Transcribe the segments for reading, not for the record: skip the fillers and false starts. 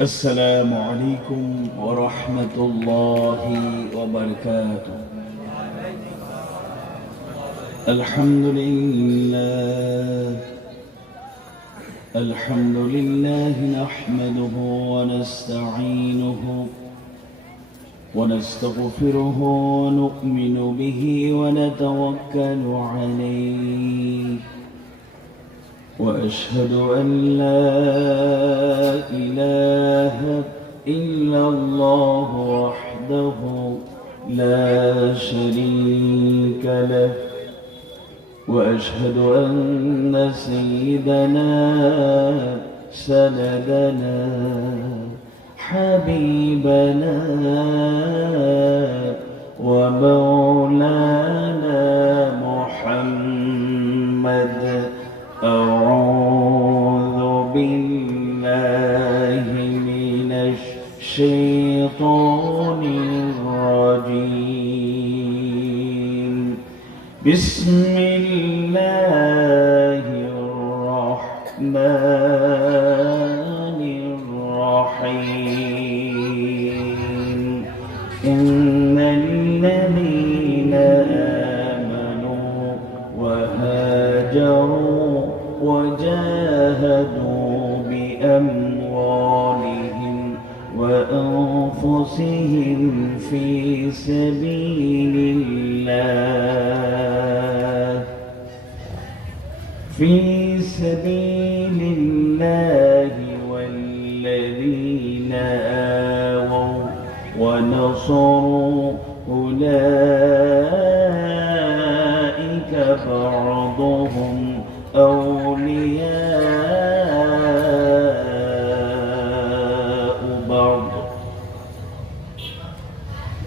السلام عليكم ورحمة الله وبركاته. الحمد لله نحمده ونستعينه ونستغفره ونؤمن به ونتوكل عليه، وأشهد أن لا إله إلا الله وحده لا شريك له، وأشهد أن سيدنا سندنا حبيبنا ومولانا محمد. أعوذ بالله من الشيطان الرجيم. بسم الله الرحمن الرحيم. إن الذين آمنوا وهاجروا وجاهدوا بأموالهم وأنفسهم في سبيل الله والذين آووا ونصروا أولئك بعضهم أولياء بعض.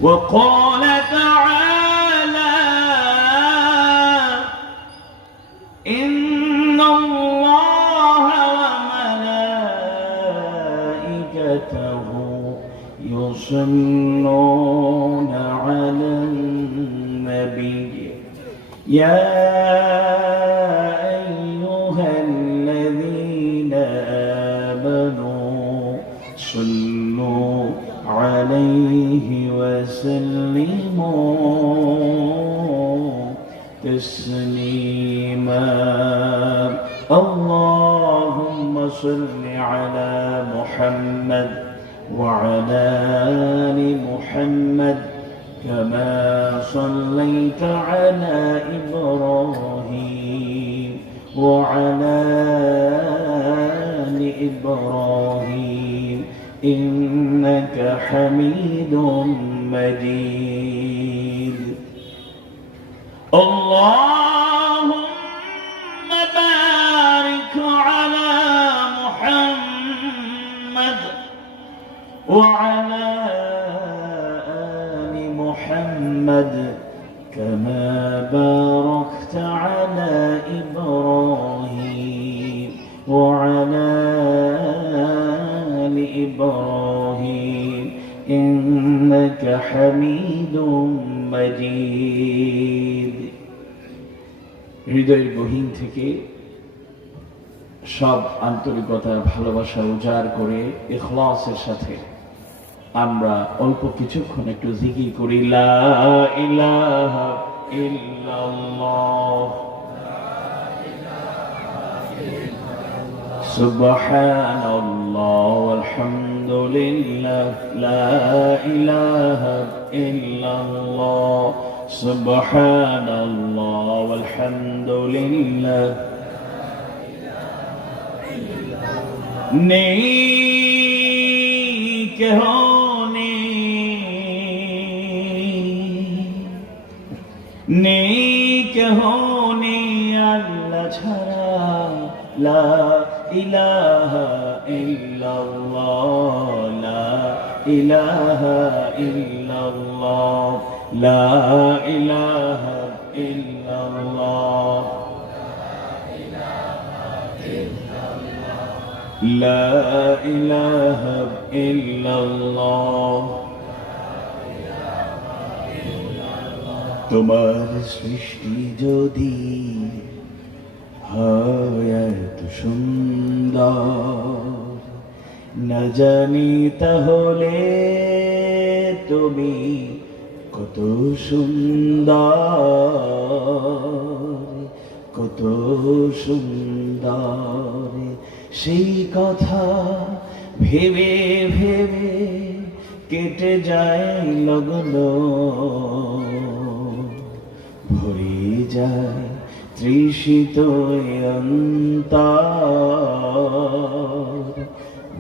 وقال تعالى: إن الله وملائكته يصلون على النبي يا أيها الذين آمنوا صلوا عليه وسلموا تسليما. اللهم صل على محمد وعلى آل محمد كما صليت على إبراهيم وعلى آل إبراهيم إنك حميد مجيد. اللهم بارك على محمد وعلى آل محمد كما باركت على إبراهيم وعلى آل إبراهيم إنك حميد مجيد. হৃদয়ের গহীন থেকে সব আন্তরিকতার ভালোবাসা উজাড় করে ইখলাসের সাথে আমরা অল্প কিছুক্ষণ একটু জিকির করি। লা ইলাহা ইল্লাল্লাহ সুবহানাল্লাহ আলহামদুলিল্লাহ লা ইলাহা ইল্লাল্লাহ সুবহানাল্লাহ আলহামদুলিল্লাহ। নেই কেহ নেই কেহ নেই আল্লাহ ছাড়া। লা ইলাহা ইল্লাল্লাহ লা ইলাহা ইল্লাল্লাহ লা ইলাহা ইল্লাল্লাহ লা ইলাহা ইল্লাল্লাহ। তোমার সৃষ্টি যদি হয় এত সুন্দর, না না জানি তাহলে তুমি কত সুন্দর, কত সুন্দর, সেই কথা ভেবে ভেবে কেটে যায় লগ্ন, ভরে যায় তৃষিত অন্তর।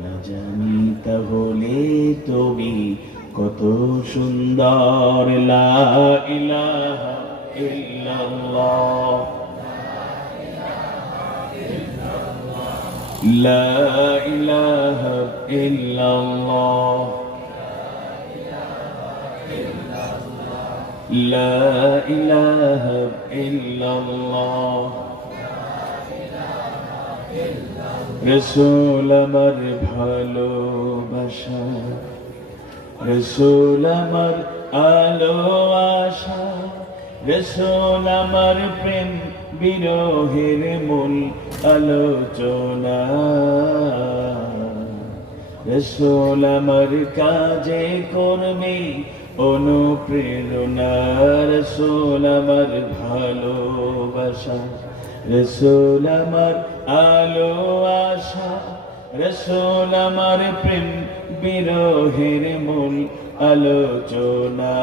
না জানি তাহলে তুমি কত সুন্দর। লা ইলাহা ইল্লাল্লাহ, লা ইলাহা ইল্লাল্লাহ, লা ইলাহা ইল্লাল্লাহ। রাসূল আমার ভালোবাসা, রাসূল আমার আলো আশা, রাসূল আমার প্রেম বিরহের মূল আলোচনা, রাসূল আমার কাজে কর্মে অনুপ্রেরণা, রাসূল আমার ভালোবাসা, রাসূল আমার আলো আশা, রাসূল আমার প্রেম বিরহের মূল আলোচনা,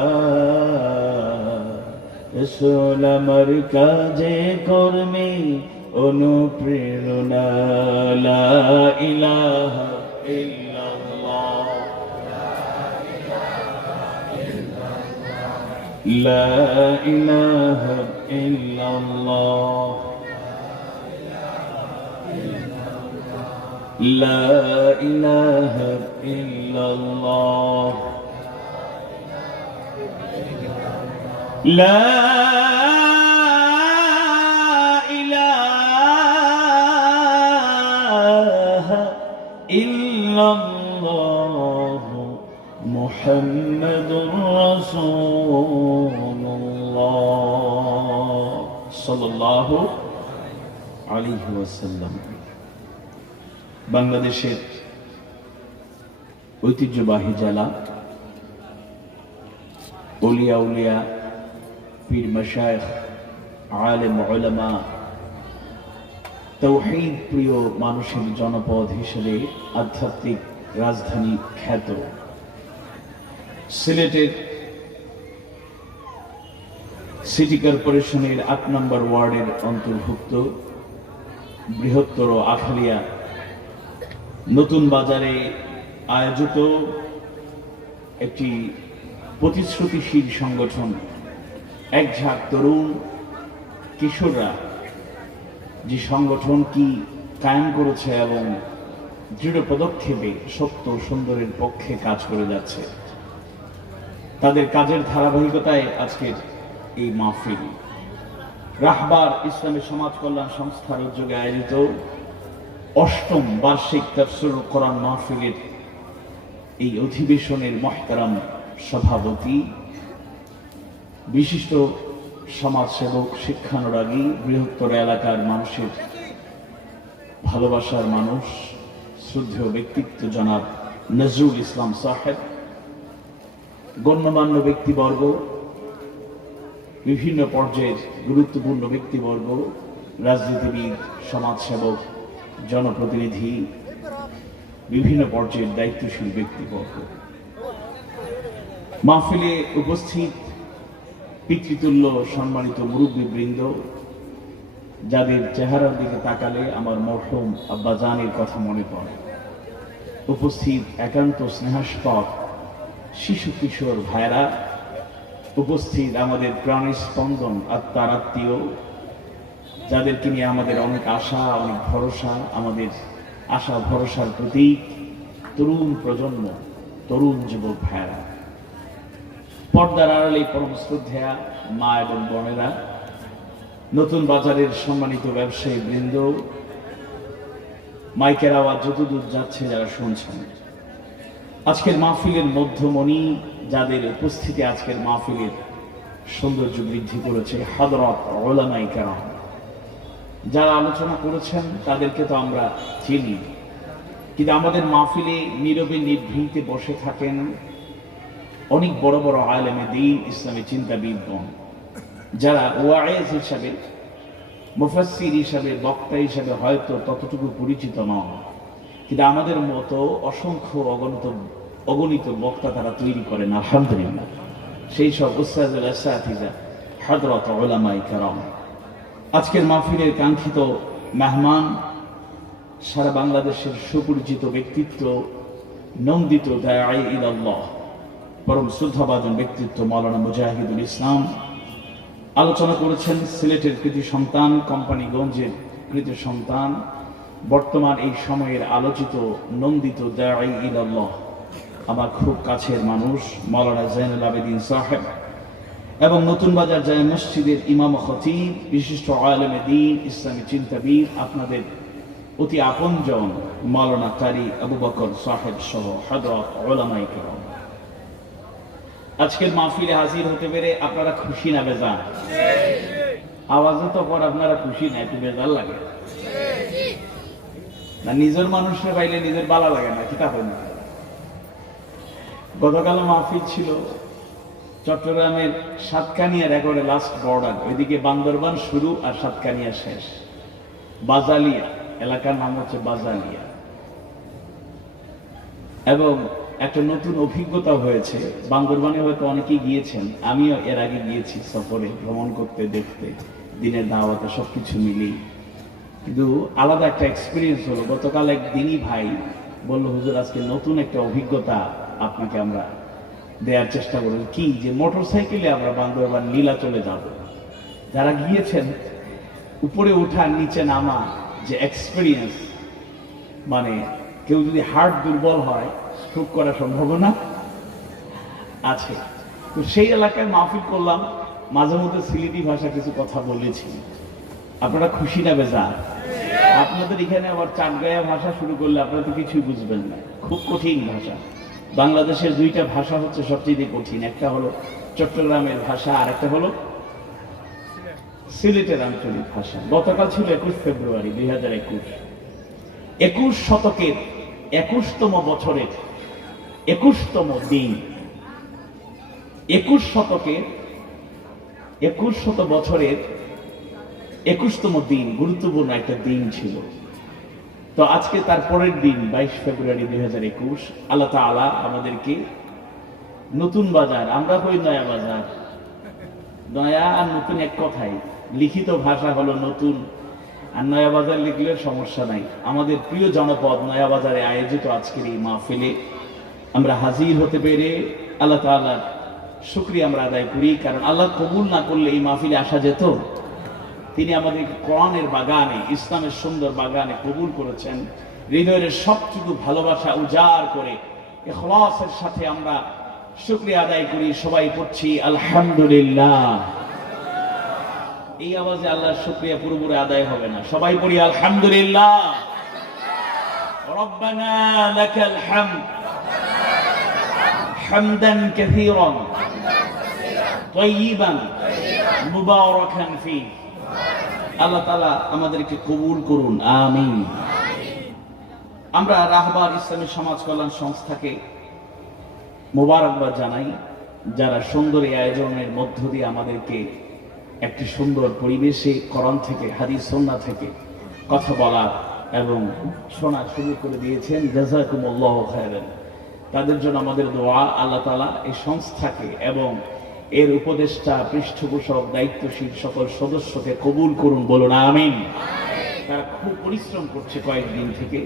রাসূল আমার কাজে কর্মে অনুপ্রেরণা। লা ইলাহা ইল্লাল্লাহ, লা ইলাহা ইল্লাল্লাহ, লা ইলাহা ইল্লাল্লাহ, লা ইলাহা ইল্লাল্লাহ মুহাম্মাদুর রাসূলুল্লাহ সাল্লাল্লাহু আলাইহি ওয়াসাল্লাম। বাংলাদেশের ঐতিহ্যবাহী জেলা, ওলিয়া উলিয়া, পীর মাশায়েখ, আলেম উলামা, তাওহীদ প্রিয় মানুষের জনপদ হিসেবে আধ্যাত্মিক রাজধানী খ্যাত সিলেটের সিটি কর্পোরেশনের ৮ নম্বর ওয়ার্ডের অন্তর্ভুক্ত বৃহত্তর আখালিয়া নতুন বাজারে আয়োজিত একটি প্রতিশ্রুতিশীল সংগঠন, এক ঝাঁক তরুণ কিশোররা যে সংগঠন কি কায়েম করেছে এবং দৃঢ় পদক্ষেপে সত্য সুন্দরের পক্ষে কাজ করে যাচ্ছে, তাদের কাজের ধারাবাহিকতায় আজকের এই মাহফিল। রাহবার ইসলামী সমাজ কল্যাণ সংস্থার উদ্যোগে আয়োজিত ৮ম বার্ষিক তাফসীরুল কোরআন মাহফিলের এই অধিবেশনের মুহতারাম সভাপতি, বিশিষ্ট সমাজসেবক, শিক্ষানুরাগী, বৃহত্তর এলাকার মানুষের ভালোবাসার মানুষ, শ্রদ্ধেয় ব্যক্তিত্ব জনাব নজরুল ইসলাম সাহেব, গণ্যমান্য ব্যক্তিবর্গ, বিভিন্ন পর্যায়ের গুরুত্বপূর্ণ ব্যক্তিবর্গ, রাজনীতিবিদ, সমাজসেবক, জনপ্রতিনিধি, বিভিন্ন পর্যায়ের দায়িত্বশীল ব্যক্তিবর্গ, মাহফিলে উপস্থিত পিতৃতুল্য সম্মানিত মুরব্বীবৃন্দ, যাদের চেহারার দিকে তাকালে আমার মরহুম আব্বাজানের কথা মনে পড়ে, উপস্থিত একান্ত স্নেহাস্পদ শিশু কিশোর ভাইরা, উপস্থিত আমাদের প্রাণের স্পন্দন, আত্মার আত্মীয়, যাদেরকে নিয়ে আমাদের অনেক আশা, অনেক ভরসা, আমাদের আশা ভরসার প্রতীক তরুণ প্রজন্ম, তরুণ যুবক ভাইরা, পর্দার আড়ালে পরম শ্রদ্ধেয়া মা এবং বোনেরা, নতুন বাজারের সম্মানিত ব্যবসায়ী বৃন্দ, মাইকের আওয়াজ যতদূর যাচ্ছে যারা শুনছেন, আজকের মাহফিলের মধ্যমণি, যাদের উপস্থিতি আজকের মাহফিলের সৌন্দর্য বৃদ্ধি করেছে, হযরত উলামায়ে কেরাম, যারা আলোচনা করেছেন তাদেরকে তো আমরা চিনি, কিন্তু আমাদের মাহফিলে নীরবে নিভৃতে বসে থাকেন অনেক বড় বড় আলেমে দ্বীন, ইসলামী চিন্তাবিদগণ, যারা ওয়াইজ হিসাবে, মুফাসসির হিসাবে, বক্তা হিসাবে হয়তো ততটুকু পরিচিত নন, কিন্তু আমাদের মতো অসংখ্য অগণিত বক্তা তারা তৈরি করেন আলহামদুলিল্লাহ। সেই সব উস্তাদুল আসাতিজা হযরত উলামায়ে কেরাম, আজকের মাহফিলের কাঙ্ক্ষিত মেহমান, সারা বাংলাদেশের সুপরিচিত ব্যক্তিত্ব, নন্দিত দাঈ ইলাল্লাহ, পরম শ্রদ্ধাভাজন ব্যক্তিত্ব মাওলানা মুজাহিদুল ইসলাম আলোচনা করেছেন। সিলেটের কৃতি সন্তান, কোম্পানিগঞ্জের কৃতি সন্তান, বর্তমান এই সময়ের আলোচিত নন্দিত দাঈ ইলাল্লাহ, আমার খুব কাছের মানুষ মাওলানা জাইনুল আবেদিন সাহেব, এবং নতুন বাজার জামে মসজিদের ইমাম খতিব, বিশিষ্ট আলেমে দ্বীন, ইসলামী চিন্তাবিদ, আপনাদের অতি আপনজন মাওলানা কারি আবু বকর সাহেব সহ হযরত উলামায়ে কেরাম। আজকের মাহফিলে হাজির হতে পেরে আপনারা খুশি না বেজার? আওয়াজে তো পর আপনারা খুশি না, একটু বেজার লাগে না? নিজের মানুষরা পাইলে নিজের বালা লাগে না, কিতাব হয় না। গতকাল মাহফিল ছিল চট্টগ্রামের সাতকানিয়ার একবারে লাস্ট বর্ডার, ওইদিকে বান্দরবান শুরু আর সাতকানিয়া শেষ। বাজালিয়া এলাকার নাম হচ্ছে বাজালিয়া, এবং একটা নতুন অভিজ্ঞতা হয়েছে। বান্দরবানে হয়তো অনেকেই গিয়েছেন, আমিও এর আগে গিয়েছি সফরে, ভ্রমণ করতে, দেখতে, দিনের দাওয়াতে সবকিছু মিলিয়ে, কিন্তু আলাদা একটা এক্সপিরিয়েন্স হলো। গতকাল এক দিনই ভাই বলল, হুজুর আজকে নতুন একটা অভিজ্ঞতা আপনাকে আমরা দেওয়ার চেষ্টা করব। কি? যে মোটর সাইকেলে আমরা বান্দরবান লীলা চলে যাব। যারা গিয়েছেন, উপরে ওঠা নিচে নামা যে এক্সপিরিয়েন্স, মানে কেউ যদি হার্ট দুর্বল হয় স্ট্রোক করার সম্ভাবনা আছে। তো সেই এলাকায় মাহফিল করলাম, মাঝে মধ্যে সিলেটি ভাষা কিছু কথা বলেছি। আপনারা খুশি না বেজার? আপনাদের এখানে আবার চাটগাঁয়া ভাষা শুরু করলে আপনারা তো কিছুই বুঝবেন না, খুব কঠিন ভাষা। বাংলাদেশের দুইটা ভাষা হচ্ছে সবচেয়ে কঠিন, একটা হলো চট্টগ্রামের ভাষা, আর একটা হলো সিলেটের আঞ্চলিক ভাষা। গতকাল ছিল 21 ফেব্রুয়ারি 2021, 21 শতকের 21তম বছরের 21তম দিন, 21 শতকের 21শত বছরের 21তম দিন, গুরুত্বপূর্ণ একটা দিন ছিল। তো আজকে তার পরের দিন 22 ফেব্রুয়ারি 2021, আল্লাহ তাআলা আমাদেরকে নতুন বাজার, আমরা হই নয়া বাজার, নয়া আর নতুন এক কথাই, লিখিত ভাষা হলো নতুন, আর নয়া বাজার লিখলে সমস্যা নাই। আমাদের প্রিয় জনপদ নয়া বাজারে আয়োজিত আজকের এই মাহফিলে আমরা হাজির হতে পেরে আল্লাহ তাআলার শুকরিয়া আমরা আদায় করি, কারণ আল্লাহ কবুল না করলে এই মাহফিলে আসা যেত? তিনি আমাদের কোরআনের বাগানে, ইসলামের সুন্দর বাগানে কবুল করেছেন। হৃদয়ের সবটুকু ভালোবাসা উজাড় করে ইখলাসের সাথে আমরা শুকরিয়া আদায় করি। সবাই পড়ছি আলহামদুলিল্লাহ। এই আওয়াজে আল্লাহর শুকরিয়া পুরোপুরি আদায় হবে না, সবাই পড়ি আলহামদুলিল্লাহ। রব্বানা লাকাল হামদ হামদান কাসীরান তাইয়িবান মুবারাকান ফীহ। আল্লাহ তাআলা আমাদেরকে কবুল করুন, আমিন। আমরা রাহবার ইসলামী সমাজ কল্যাণ সংস্থাকে মোবারকবাদ জানাই, যারা সুন্দর এই আয়োজনের মধ্য দিয়ে আমাদেরকে একটি সুন্দর পরিবেশে কোরআন থেকে, হাদিস, সুন্নাহ থেকে কথা বলার এবং শোনার সুযোগ করে দিয়েছেন। জাযাকুমুল্লাহু খায়রান। তাদের জন্য আমাদের দোয়া, আল্লাহ তাআলা এই সংস্থাকে এবং এর উপদেষ্টা, পৃষ্ঠপোষক, দায়িত্বশীল সকল সদস্যকে কবুল করুন, বলুন আমিন। তারা খুব পরিশ্রম করছে কয়েকদিন থেকে,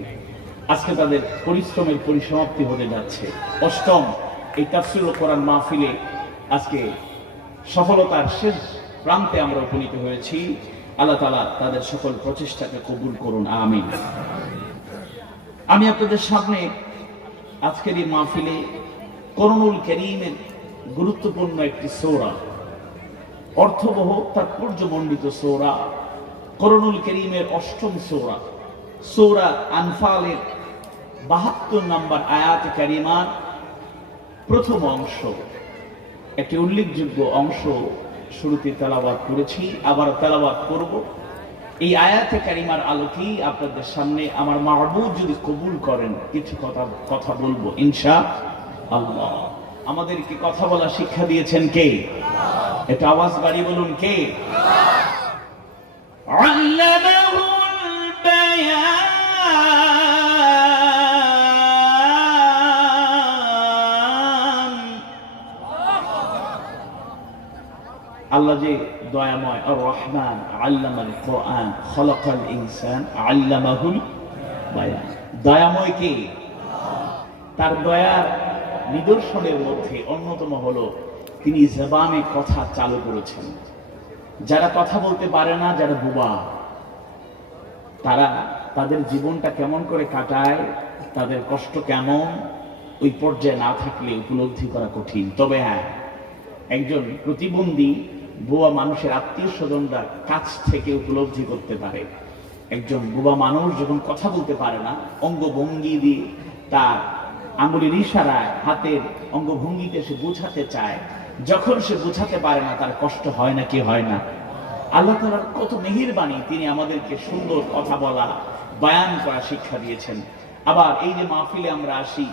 আজকে তাদের পরিশ্রমের পরিসমাপ্তি হতে যাচ্ছে। অষ্টম এই তাফসীরুল কোরআন মাহফিলে আজকে সফলতার শেষ প্রান্তে আমরা উপনীত হয়েছি। আল্লাহ তাআলা তাদের সকল প্রচেষ্টাকে কবুল করুন, আমিন। আমি আপনাদের সামনে আজকের এই মাহফিলে কোরআনুল কারীমের গুরুত্বপূর্ণ একটি সূরা, অর্থবহ তাৎপর্যমণ্ডিত সূরা, কোরআনুল কারীমের অষ্টম সূরা, সূরা আনফালের 72 নম্বর আয়াত কারিমার প্রথম অংশ, একটি উল্লেখযোগ্য অংশ শুরুতে তেলাওয়াত করেছি, আবার তেলাওয়াত করব। এই আয়াতে কারিমার আলোকেই আপনাদের সামনে আমার মাহবুব যদি কবুল করেন কিছু কথা বলবো ইনশাআল্লাহ। আমাদেরকে কথা বলা শিক্ষা দিয়েছেন কে? এটা আওয়াজ বাড়িয়ে বলুন কে? আল্লামাহুল বায়ান। আল্লাহ যে দয়াময় আর রহমান, আল্লামাল কোরআন, খলাকাল ইনসান, আল্লামাহুল বায়ান। দয়াময় কে? তার দয়ার নিদর্শনের মধ্যে অন্যতম হলো তিনি জবানে কথা চালু করেছেন। যারা কথা বলতে পারে না, যারা বোবা, তারা তাদের জীবনটা কেমন করে কাটায়, তাদের কষ্ট কেমন, ওই পর্যায়ে না থাকলে উপলব্ধি করা কঠিন। তবে হ্যাঁ, একজন প্রতিবন্ধী বোবা মানুষের আত্মীয় স্বজনরা কাছ থেকে উপলব্ধি করতে পারে। একজন বোবা মানুষ যখন কথা বলতে পারে না, অঙ্গভঙ্গি দিয়ে তার আঙ্গুলের ইশারায় হাতের অঙ্গভঙ্গিতে সে বোঝাতে চায়, যখন সে বোঝাতে পারে না তার কষ্ট হয় না কি হয় না? আল্লাহ তাআলার কত মেহেরবানি, তিনি আমাদেরকে সুন্দর কথা বলা, বয়ান করা শিক্ষা দিয়েছেন। আবার এই যে মাহফিলে আমরা আসি,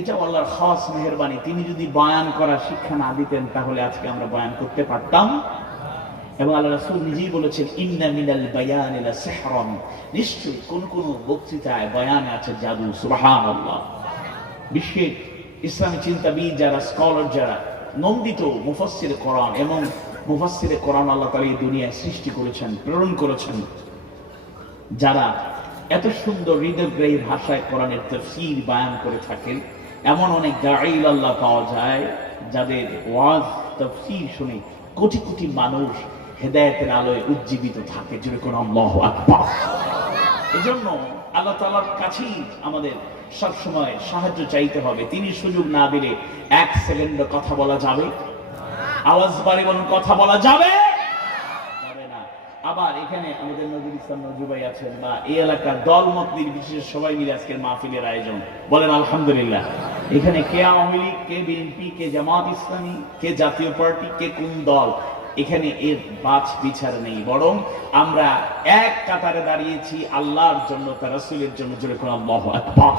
এটাও আল্লাহর খাস মেহেরবানি। তিনি যদি বয়ান করা শিক্ষা না দিতেন তাহলে আজকে আমরা বয়ান করতে পারতাম। এবং আল্লাহ রাসূল নিজেই বলেছেন, ইন্না মিনাল বায়ানি লাসিহরান, নিশ্চয়ই কোন কোন বক্তৃতায় বয়ানে আছে জাদু। সুবহানাল্লাহ। বিশ্বের ইসলামী চিন্তাবিদ যারা, স্কলার যারা, নন্দিত মুফাসসিরে কোরআন এবং মুফাসসিরে কোরআন আল্লাহ তাআলা এই দুনিয়ায় সৃষ্টি করেছেন, প্রেরণ করেছেন, যারা এত সুন্দর হৃদয়গ্রাহী ভাষায় কোরআনের তাফসীর বয়ান করে থাকেন। এমন অনেক দাঈ আল্লাহ পাওয়া যায় যাদের ওয়াজ তাফসীর শুনে কোটি কোটি মানুষ হেদায়েতের আলোয় উজ্জীবিত থাকে। যেরকম আল্লাহু আকবার। এজন্য আল্লাহ তাআলার কাছেই আমাদের সবসময় সাহায্য চাইতে হবে। তিনি সুযোগ না দিলে এক সেকেন্ড কথা বলা যাবে? আওয়াজ বাড়ি বলুন, কথা বলা যাবে? যাবে না। আবার এখানে আমাদের নজরুল ইসলাম নজরু ভাই আছেন, বা এই এলাকার দলমত নির্বিশেষে সবাই মিলে আজকের মাহফিলের আয়োজন, বলেন আলহামদুলিল্লাহ। এখানে কে আওয়ামী লীগ, কে বিএনপি, কে জামাত ইসলামী, কে জাতীয় পার্টি, কে কোন দল, এখানে এর বাছ বিচার নেই। বরং আমরা এক কাতারে দাঁড়িয়েছি আল্লাহর জন্য, তার রাসূলের জন্য। জোরে করে আল্লাহু আকবার।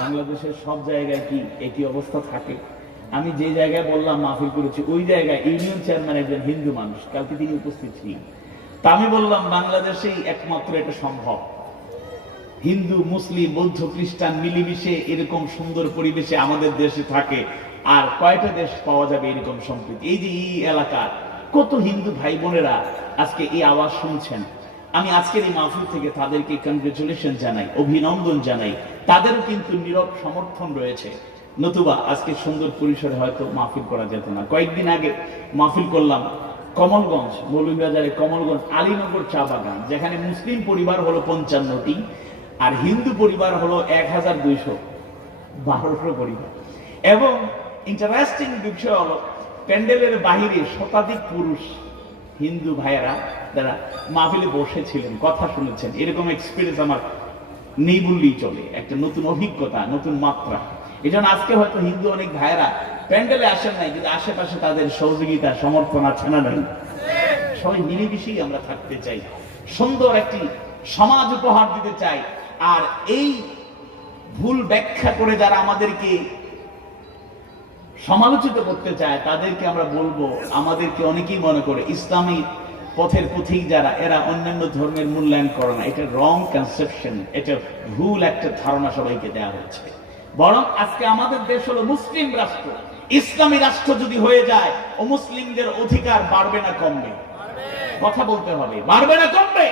বাংলাদেশের সব জায়গায় কি একই অবস্থা থাকে? আমি যে জায়গায় বললাম মাহফিল করেছি, ওই জায়গায় ইউনিয়ন চেয়ারম্যান একজন হিন্দু মানুষ, কালকে তিনি উপস্থিত ছিলেন। তা আমি বললাম বাংলাদেশেই একমাত্র এটা সম্ভব। হিন্দু, মুসলিম, বৌদ্ধ, খ্রিস্টান মিলেমিশে এরকম সুন্দর পরিবেশে আমাদের দেশে থাকে। আর কয়টা দেশ পাওয়া যাবে এরকম সম্প্রীতি? এই যে এই এলাকার কত হিন্দু ভাই বোনেরা আজকে এই আওয়াজ শুনছেন, আমি আজকের এই মাহফিল থেকে তাদেরকে কংগ্রেচুলেশন জানাই, অভিনন্দন জানাই। তাদেরও কিন্তু নীরব সমর্থন রয়েছে, নতুবা আজকে সুন্দর পরিসরে হয়তো মাহফিল করা যেত না। কয়েকদিন আগে মাহফিল করলাম কমলগঞ্জ, মৌলভীবাজারে কমলগঞ্জ আলীনগর চা বাগান, যেখানে মুসলিম পরিবার হলো 55টি আর হিন্দু পরিবার হলো 1212 পরিবার। এবং ইন্টারেস্টিং বিষয় হলো প্যান্ডেলের বাহিরে শতাধিক পুরুষ হিন্দু ভাইয়েরা যারা মাহফিলে বসেছিলেন, কথা শুনেছেন। এরকম এক্সপিরিয়েন্স আমার নেই বললেই চলে, একটা নতুন অভিজ্ঞতা, নতুন মাত্রা। এই জন্য আজকে হয়তো হিন্দু অনেক ভাইয়েরা প্যান্ডেলে আসেন নাই, কিন্তু আশেপাশে তাদের সহযোগিতা, সমর্থন আছে না নাই? সবাই মিলেমিশেই আমরা থাকতে চাই, সুন্দর একটি সমাজ উপহার দিতে চাই। আর এই ভুল ব্যাখ্যা করে যারা আমাদেরকে সমালোচিত করতে চায় তাদেরকে আমরা বলবো, আমাদেরকে অনেকেই মনে করে ইসলামী পথের পথিক যারা, এরা অন্যান্য ধর্মের মূল্যায়ন করে না। এটা রং কনসেপশন, এটা ভুল একটা ধারণা সবাইকে দেওয়া হচ্ছে। বরং আজকে আমাদের দেশ হলো মুসলিম রাষ্ট্র। ইসলামী রাষ্ট্র যদি হয়ে যায়, ও মুসলিমদের অধিকার বাড়বে না কমবে? কথা বলতে হবে, বাড়বে না কমবে?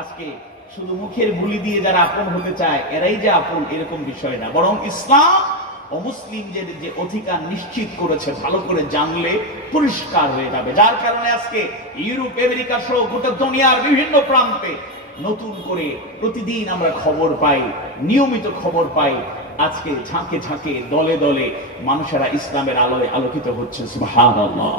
আজকে শুধু মুখের বুলি দিয়ে যারা আপন হতে চায় এরাই যে আপন, এরকম বিষয় না। বরং ইসলাম ও মুসলিমদের যে অধিকার নিশ্চিত করেছে, ভালো করে জানলে পরিষ্কার হয়ে যাবে। যার কারণে আজকে ইউরোপ, আমেরিকা সহ গোটা দুনিয়ার বিভিন্ন প্রান্তে নতুন করে প্রতিদিন আমরা খবর পাই, নিয়মিত খবর পাই। আজকে ঝাঁকে ঝাঁকে, দলে দলে মানুষেরা ইসলামের আলোয় আলোকিত হচ্ছে। সুবহানাল্লাহ।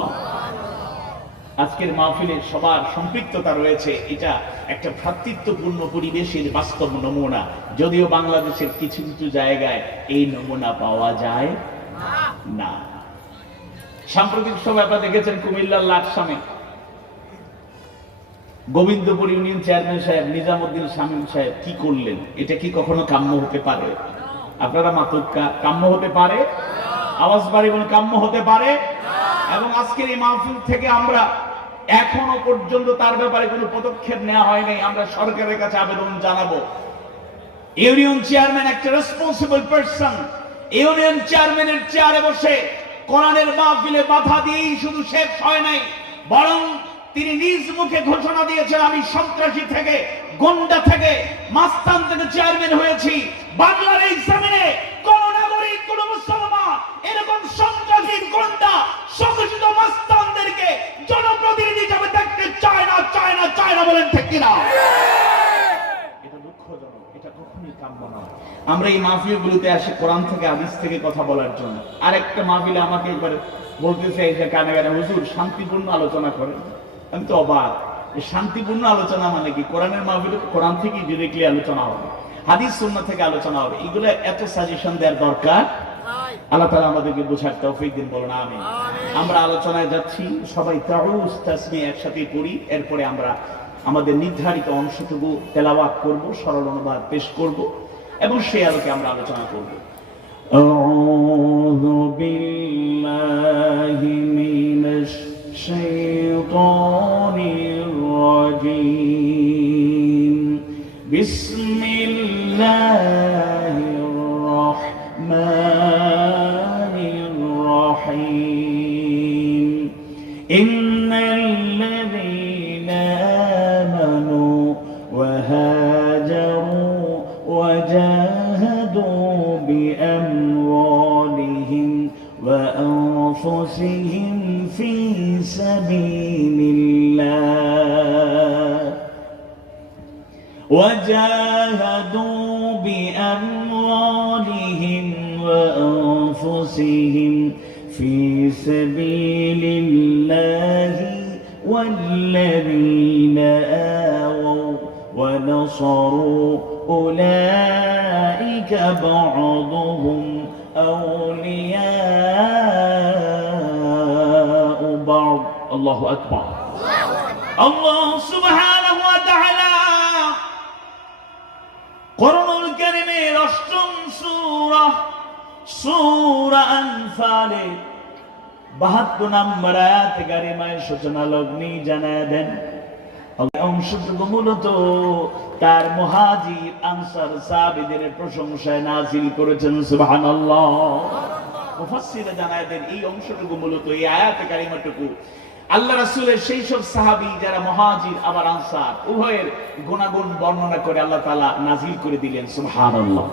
আজকের মাহফিলে সবার সম্পৃক্ততা রয়েছে, এটা একটা ভ্রাতৃত্বপূর্ণ পরিবেশের বাস্তব নমুনা। যদিও বাংলাদেশের কিছু কিছু জায়গায় এই নমুনা পাওয়া যায় না। সাম্প্রতিক সময় আপনারা দেখেছেন কুমিল্লার লাকসামে গোবিন্দপুর ইউনিয়ন চেয়ারম্যান সাহেব নিজামুদ্দিন শামীম সাহেব কি করলেন, এটা কি কখনো কাম্য হতে পারে? আপনারা মাতুক্কা, কাম্য হতে পারে? আওয়াজ বাড়ি বলে কাম্য হতে পারে? এবং আজকের এই মাহফিল থেকে আমরা এখনো পর্যন্ত তার ব্যাপারে কোনো পদক্ষেপ নেওয়া হয় নাই। আমরা সরকারের কাছে আবেদন জানাবো। ইউনিয়ন চেয়ারম্যান একটা রেসপন্সিবল পারসন, ইউনিয়ন চেয়ারম্যানের চেয়ারে বসে কোরআনের মাহফিলে বাধা দিয়েই শুধু শেষ হয় নাই, বরং তিনি নিজ মুখে ঘোষণা দিয়েছেন, আমি সন্ত্রাসী থেকে, গুন্ডা থেকে, মাস্তান থেকে চেয়ারম্যান হয়েছি। বাংলার এই জমিনে কোন নাগরিক, কোন মুসলমান এরকম সন্ত্রাসী, গুন্ডা, সংগঠিত মাস্তানদেরকে জনপ্রতিনিধি হিসেবে দেখতে চায় না, চায় না, চায় না। বলেন ঠিক কিনা? এটা দুঃখজনক, এটা কখনোই কাম্য নয়। আমরা এই মাহফিলগুলোতে আসি কোরআন থেকে, হাদিস থেকে কথা বলার জন্য। আরেকটা মাহফিলে আমাকে একবার বলতেছে এই যে কানে কানে, হুজুর শান্তিপূর্ণ আলোচনা করেন। আমি তো অবাক, শান্তিপূর্ণ আলোচনা মানে কি? কোরআনের মাহফিলে কোরআন থেকে ডিরেক্টলি আলোচনা হবে, হাদিস সুন্নাহ থেকে আলোচনা হবে। এগুলো এত সাজেশন দেওয়ার দরকার? আল্লাহ তাআলা আমাদেরকে বোঝার তৌফিক দিন, বলুন আমিন। আমরা আলোচনায় যাচ্ছি, সবাই তাউস তাসমিহ একসাথে পড়ি, এরপরে আমরা আমাদের নির্ধারিত অংশটুকু তেলাওয়াত করব, সরল অনুবাদ পেশ করব এবং সেই আলোকে আমরা আলোচনা করব। আউযু বিল্লাহি মিনাশ শাইতানির রাজীম। বিসমিল্লাহির রাহমানির রাহিম। ইন্নাল্লাযীনা আমানু ওয়া হাজারু ওয়া জাহাদু বিআমওয়ালিহিম ওয়া আনফুসিহিম ফি সাবিলিল্লাহ وجاهدوا بأموالهم وأنفسهم في سبيل الله والذين آووا ونصروا أولئك بعضهم أولياء بعض. الله أكبر. الله سبحانه وتعالى কোরআনুল কারীমের অষ্টম সূরা, সূরা আনফালে 72 নম্বর আয়াতে কারিমায় সূচনা লগ্নি জানায় দেন। অংশটুকু মূলত তার মুহাজির আনসার সাহাবীদের প্রশংসায় নাযিল করেছেন। সুবহানাল্লাহ। মুফাসসিররা জানায় দেন এই অংশটুকু মূলত, এই আয়াতে কারিমাটুকু আল্লাহ রাসূলের সেই সব সাহাবী যারা মুহাজির আবার আনসার উভয়ের গুণাগুণ বর্ণনা করে আল্লাহ তাআলা নাযিল করে দিলেন। সুবহানাল্লাহ।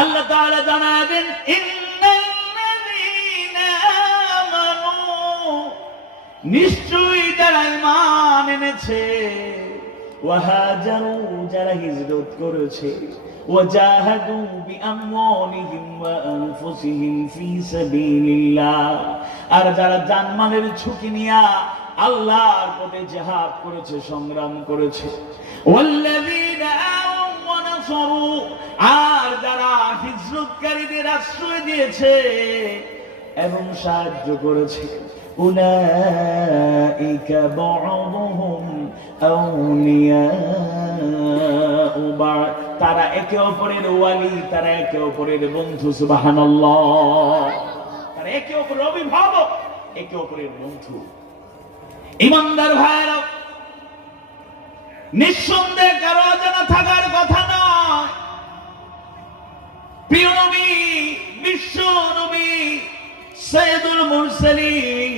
আল্লাহ তাআলা জানাবেন, ইন্নাল্লাযীনা আমানু, নিশ্চয়ই যারা ঈমান এনেছে, ওয়া হাজারু, যারা হিজরত করেছে, ওয়া জাহাদু বিআমওয়ালিহিম ওয়া আনফুসিহিম ফি সাবিলিল্লাহ, আর যারা জানমালের ঝুঁকি নিয়ে আল্লাহর পথে জিহাদ করেছে, সংগ্রাম করেছে, ওয়াল্লাযীনা আওয়াউ ওয়া নাসারু, আর যারা হিজরতকারীদের আশ্রয় দিয়েছে এবং সাহায্য করেছে, উলাইকা বা'দুহুম আউলিয়াউ বা'দ, তারা একে অপরের ওয়ালি, তারা একে অপরের বন্ধু। সুবহানাল্লাহ। তারা একে অপরের অভিভাবক, একে অপরের বন্ধু। ঈমানদার ভাইরা, নিঃসন্দেহে কারো অজানা থাকার কথা নয়, প্রিয় নবী, বিশ্ব নবী, সাইয়্যিদুল মুরসালিন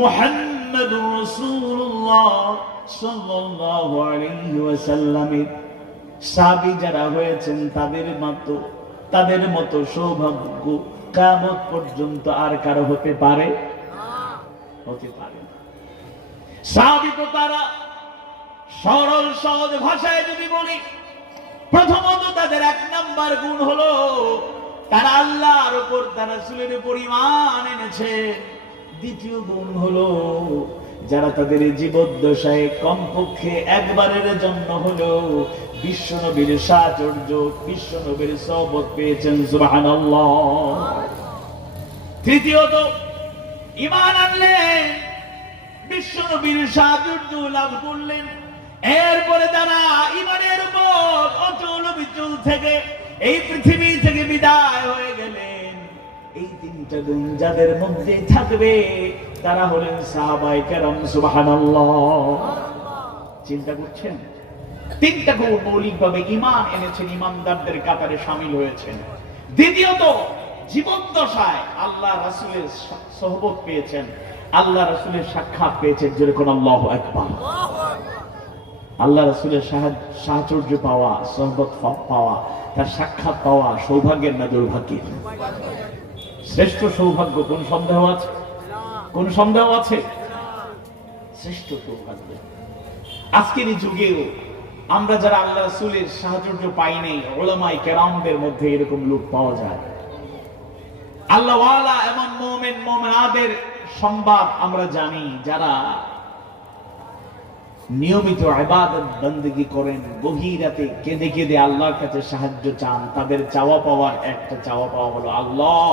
মুহাম্মদুর রাসূলুল্লাহ সাল্লাল্লাহু আলাইহি ওয়াসাল্লামের সাহাবী যারা হয়েছেন, তাদের মতো সৌভাগ্য কিয়ামত পর্যন্ত আর কারো হতে পারে? হতে পারে না। সাহাবী তো তারা, সরল সহজ ভাষায় যদি বলি, প্রথমত তাদের এক নাম্বার গুণ হলো তারা আল্লাহর উপর, তার রাসূলের উপর ঈমান এনেছে। দ্বিতীয় গুণ হলো যারা তাদের জীবদ্দশায় কমপক্ষে একবারের জন্য হলো বিশ্বনবীর সাহচর্য, বিশ্বনবীর সোহবত পেয়েছেন। সুবহানাল্লাহ। তৃতীয়ত ঈমান আনলেন বিশ্বনবীর সাহায্য লাভ করলেন। এরপরে তারা ইমানের উপর অটল অবিচল থেকে এই পৃথিবী থেকে বিদায় হয়ে গেলেন। এই তিনটা গুণ যাদের মধ্যে থাকবে তারা হলেন সাহাবায়ে কেরাম। সুবহানাল্লাহ। চিন্তা করছেন, তিনটা গুণ মৌলিকভাবে ঈমান এনেছেন, ঈমানদারদের কাতারে শামিল হয়েছেন। দ্বিতীয়ত, জীবন দশায় আল্লাহ রাসূলের সোহবত পেয়েছেন, আল্লাহ রাসূলের সাক্ষাৎ পেয়েছেন। যেরকম আল্লাহু আকবার। আল্লাহ রাসূলের সাহচর্য পাওয়া, সোহবত পাওয়া, তার সাক্ষাৎ পাওয়া সৌভাগ্যের না দুর্ভাগ্যের? শ্রেষ্ঠ সৌভাগ্য। কোন সন্দেহ আছে? কোন সন্দেহ আছে? শ্রেষ্ঠ সৌভাগ্য। আজকের এই যুগেও আমরা যারা আল্লাহ রাসূলের সাহচর্য পাই নাই, উলামায়ে কেরামদের মধ্যে এরকম লোক পাওয়া যায়। আল্লাহ ওয়ালা এমন মুমিন মুমিনাদের সংবাদ আমরা জানি যারা নিয়মিত ইবাদত বندگی করেন, গভীর রাতে কেঁদে কেঁদে আল্লাহর কাছে সাহায্য চান। তাদের চাওয়া পাওয়ার একটা চাওয়া পাওয়া হলো, আল্লাহ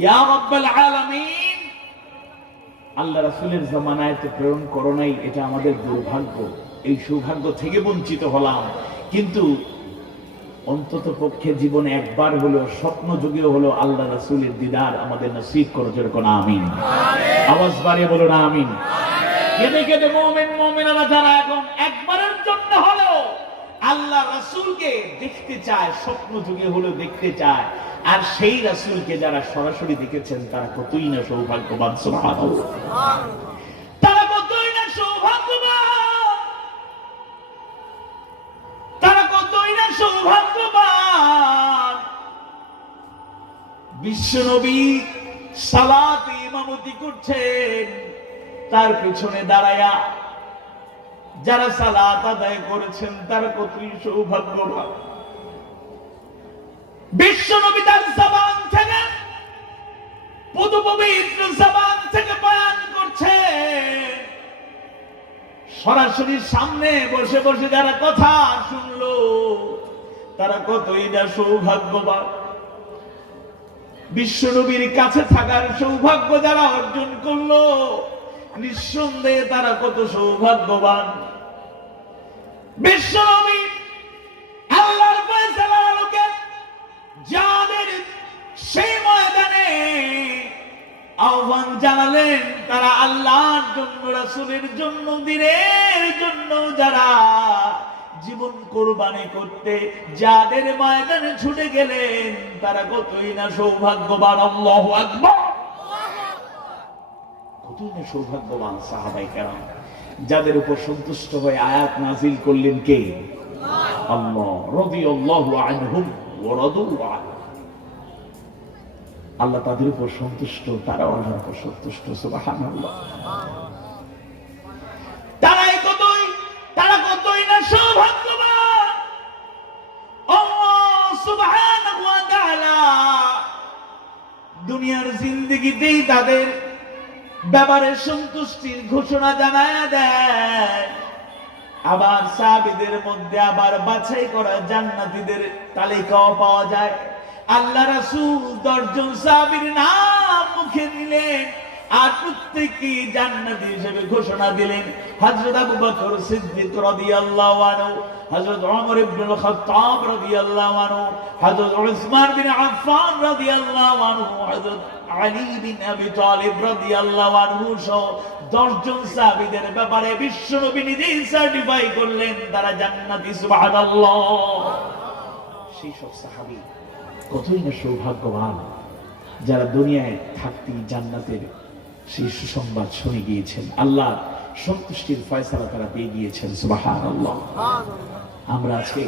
ইয়া রাব্বাল আলামিন, আল্লাহ রাসূলের জামানায় তো প্রেরণ করো নাই, এটা আমাদের দুর্ভাগ্য। এই সৌভাগ্য থেকে বঞ্চিত হলাম, কিন্তু অন্তত পক্ষে জীবনে একবার হলো, স্বপ্ন যুগেও হলো আল্লাহ রাসূলের দিদার আমাদের নসিব করো। যেরকম আমিন। আওয়াজ বাড়িয়ে বলো না আমিন। কেঁদে কেঁদে মুমিন মুমিনারা যারা এখন একবারের জন্য হলো আল্লাহ রাসূলকে দেখতে চায়, স্বপ্ন যুগে হলো দেখতে চায়, আর সেই রাসূলকে যারা সরাসরি দেখেছেন তারা কতই না সৌভাগ্যবান। সুবহানাল্লাহ। তারা কতই না সৌভাগ্যবান, তারা কতই না সৌভাগ্যবান। বিশ্বনবী সালাতে ইমামতি করছেন, তার পিছনে দাঁড়ায়া যারা সালাত আদায় করেছেন তারা কতই সৌভাগ্যবান। বিশ্বনবী তার জবান থেকে, পুত পবিত্র জবান থেকে বয়ান করছে, সরাসরি সামনে বসে বসে যারা কথা শুনলো তারা কতই না সৌভাগ্যবান। বিশ্বনবীর কাছে থাকার সৌভাগ্য যারা অর্জন করলো নিঃসন্দেহে তারা কত সৌভাগ্যবান। বিশ্বনবী আল্লাহর ফয়সালার আলোকে যাদের সেই ময়দানে আহ্বান জানালেন, তারা আল্লাহর জন্য, রাসূলের জন্য, দ্বীনের জন্য যারা জীবন কোরবানি করতে যাদের ময়দানে ছুটে গেলেন তারা কতই না সৌভাগ্যবান। আল্লাহু আকবার। কতই না সৌভাগ্যবান সাহাবায়ে কেরাম, যাদের উপর সন্তুষ্ট হয়ে আয়াত নাযিল করলেন কে? আল্লাহ। রাদিয়াল্লাহু আনহুম ওয়া রাদু আনহু। আল্লাহ তাদের উপর সন্তুষ্ট, তারা আল্লাহর উপর সন্তুষ্ট। সুবহানাল্লাহ। তারা কতই না সৌভাগ্যবান। আল্লাহ সুবহানাহু ওয়া তাআলা দুনিয়ার জিন্দেগিতেই তাদের ব্যাপারে সন্তুষ্টির ঘোষণা জানায় দেয়, আবার সাহাবীদের মধ্যে আবার বাছাই করা জান্নাতীদের তালিকাও পাওয়া যায়। আল্লাহ রাসূল 10 জন সাহাবীর নাম মুখে নিলেন আর প্রত্যেককে জান্নাতি হিসেবে ঘোষণা দিলেন। হযরত আবু বকর সিদ্দিক রাদিয়াল্লাহু আনহু, হযরত ওমর ইবনুল খাত্তাব রাদিয়াল্লাহু আনহু, হযরত উসমান বিন আফফান রাদিয়াল্লাহু আনহু, হযরত আলী বিন আবি তালিব রাদিয়াল্লাহু আনহু সহ 10 জন সাহাবীদের ব্যাপারে বিশ্বনবী নিজেই সার্টিফাই করলেন তারা জান্নাতি। সুবহানাল্লাহ। সেই সব সাহাবী কতই না সৌভাগ্যবান যারা দুনিয়ায় থাকতেই জান্নাতের সেই সুসংবাদ শুনে গিয়েছেন, আল্লাহ সন্তুষ্টির ফয়সালা তারা পেয়ে গিয়েছেন। সুবহানাল্লাহ। আমরা আজকে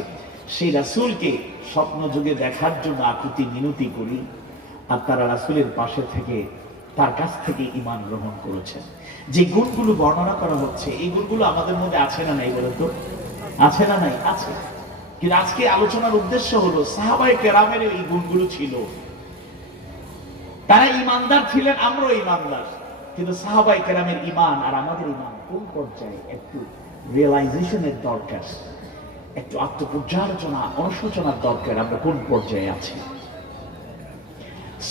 সেই রাসূলকে স্বপ্ন যুগে দেখার জন্য আকুতি মিনতি করি, আর তারা রাসূলের পাশে থেকে তার কাছ থেকে ঈমান গ্রহণ করেছেন। যে গুণগুলো বর্ণনা করা হচ্ছে এই গুণগুলো আমাদের মধ্যে আছে না নাই বলেন তো? আছে না নাই? আছে। কিন্তু আজকে আলোচনার উদ্দেশ্য হলো সাহাবায়ে কেরামের এই গুণগুলো ছিল, তারা ঈমানদার ছিলেন, আমরাও ঈমানদার, কিন্তু সাহাবায়ে কেরামের ঈমান আর আমাদের ঈমান কোন পর্যায়ে একটু রিয়েলাইজেশনের দরকার, একটু আত্মপর্যালোচনা অনুশোচনার দরকার। আমরা কোন পর্যায়ে আছি?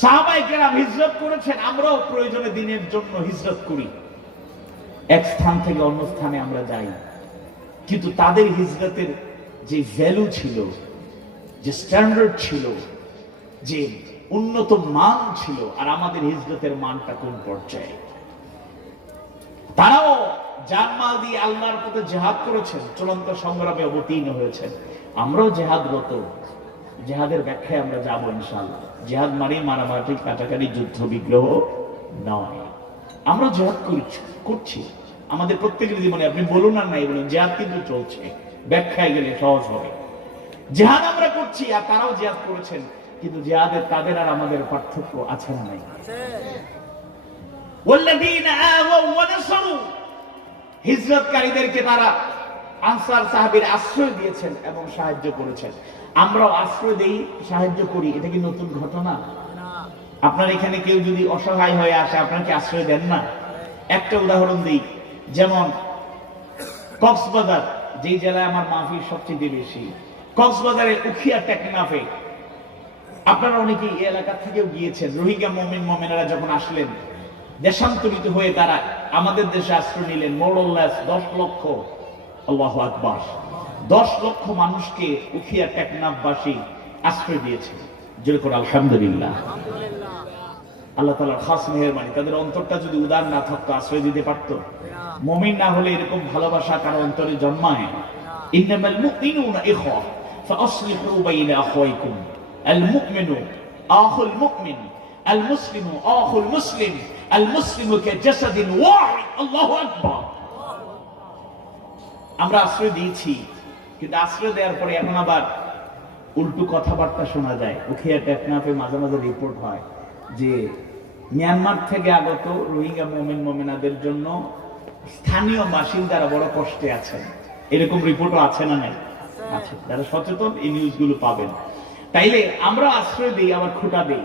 সাহাবায়ে কেরাম হিজরত করেছেন, আমরাও প্রয়োজনে দিনের জন্য হিজরত করি। এক স্থান থেকে অন্য স্থানে আমরা যাই, কিন্তু তাদের হিজরতের যে ভ্যালু ছিল, যে স্ট্যান্ডার্ড ছিল, যে উন্নত মান ছিল, আর আমাদের হিজরতের মানটা কোন পর্যায়ে। তারাও জানমাল দিয়ে আল্লাহর পথে জিহাদ করেছেন, চূড়ান্ত সংগ্রামে অবতীর্ণ হয়েছেন। আমরাও জিহাদরত, জিহাদের ব্যাখ্যায় আমরা যাবো ইনশাআল্লাহ। জিহাদ মানে মারামারি, কাটাকাটি, যুদ্ধ বিগ্রহ নয়। আমরা জিহাদ করছি আমাদের প্রত্যেকের জীবনে। আপনি বলুন আর নাই বলুন, জিহাদ কিন্তু চলছে, ব্যাখ্যায় গেলে সহজ হবে। জিহাদ আমরা করছি আর তারাও জিহাদ করেছেন, কিন্তু জিহাদের তাদের আর আমাদের পার্থক্য আছে না নাই? হিজরতকারীদেরকে তারা আনসার সাহাবীর আশ্রয় দিয়েছেন এবং সাহায্য করেছেন। আমরাও আশ্রয় দেই, সাহায্য করি, এটা কি নতুন ঘটনা? আপনার এখানে কেউ যদি অসহায় হয়ে আসে, আপনাকে আশ্রয় দেন না? একটা উদাহরণ দিই, যেমন কক্সবাজার, যে জেলায় আমার মাহফিল সবচেয়ে বেশি, কক্সবাজারের উখিয়া টেকনাফে আপনারা অনেকেই এই এলাকা থেকেও গিয়েছেন। রোহিঙ্গা মুমিন মুমিনারা যখন আসলেন, দেশান্তরিত হয়ে তারা আমাদের দেশে আশ্রয় নিলেন। মোরল্লাস 10 লক্ষ, আল্লাহু আকবার, 10 লক্ষ মানুষকে উখিয়া টেকনাফবাসী আশ্রয় দিয়েছে। যেরকম আলহামদুলিল্লাহ, আল্লাহ তাআলার খাস মেহেরবানি। তাদের অন্তরটা যদি উদার না থাকতো, আশ্রয় দিতে পারতো? মুমিন না হলে এরকম ভালোবাসা কারো অন্তরে জন্মায়? ইন্নামাল মুমিনুনা ইখওয়া ফাআসলিহু বাইনা আখাওয়াইকুম, আল মুমিনু আখুল মুমিন, আল মুসলিমু আখুল মুসলিম, আল মুসলিমু কাজাসাদিন ওয়াহিদ। আল্লাহু আকবার। আমরা আশ্রয় দিয়েছি, কিন্তু আশ্রয় দেওয়ার পরে এখন আবার উল্টো কথাবার্তা শোনা যায়। উখিয়া টেকনাফে মাঝে মাঝে রিপোর্ট হয় যে মিয়ানমার থেকে আগত রোহিঙ্গা মুমিন মুমিনাদের জন্য স্থানীয় বাসিন্দারা বড় কষ্টে আছেন। এরকম রিপোর্টও আছে না নাই? আছে। যারা সচেতন এই নিউজগুলো পাবেন। তাইলে আমরা আশ্রয় দিই, আবার খুঁটা দিই,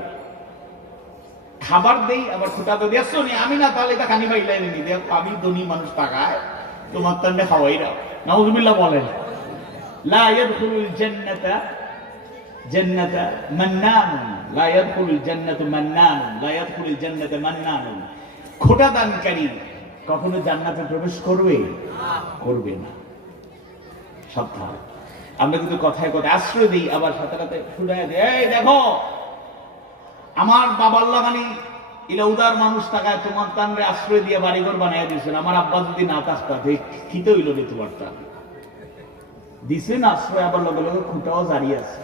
খাবার দেই, আবার খুঁটা তো দেখছো নি আমি না, তাহলে এটা খানি ভাই লাইনে নি দেখো, আমি ধনী মানুষ টাকায় তোমার তান্ডে খাওয়াই দাও। নাউজুবিল্লাহ বলেন। লা ইয়াদখুলুল জান্নাতা জান্নাতা মান্নানুন, লা ইয়াদখুলুল জান্নাতু মান্নানুন, লা ইয়াদখুলুল জান্নাতা মান্নানুন। খোটা দানকারী কখনো জান্নাতে প্রবেশ করবে? করবে না। সাবধান। আমরা কিন্তু কথায় কথায় আশ্রয় দিই, আবার সাথে সাথে শুনায় দিই, এই দেখো আমার বাবার লাগানি ইলা উদার মানুষ টাকায় তোমার তানরে আশ্রয় দিয়ে বাড়িঘর বানাইয়া দিয়েছেন। আমার আব্বা যদি না থাকতা খিতে হইল নিতে পারতাম। দিছেন আশ্রয়, আবার লগে লগে খুঁটাও জারি আছে,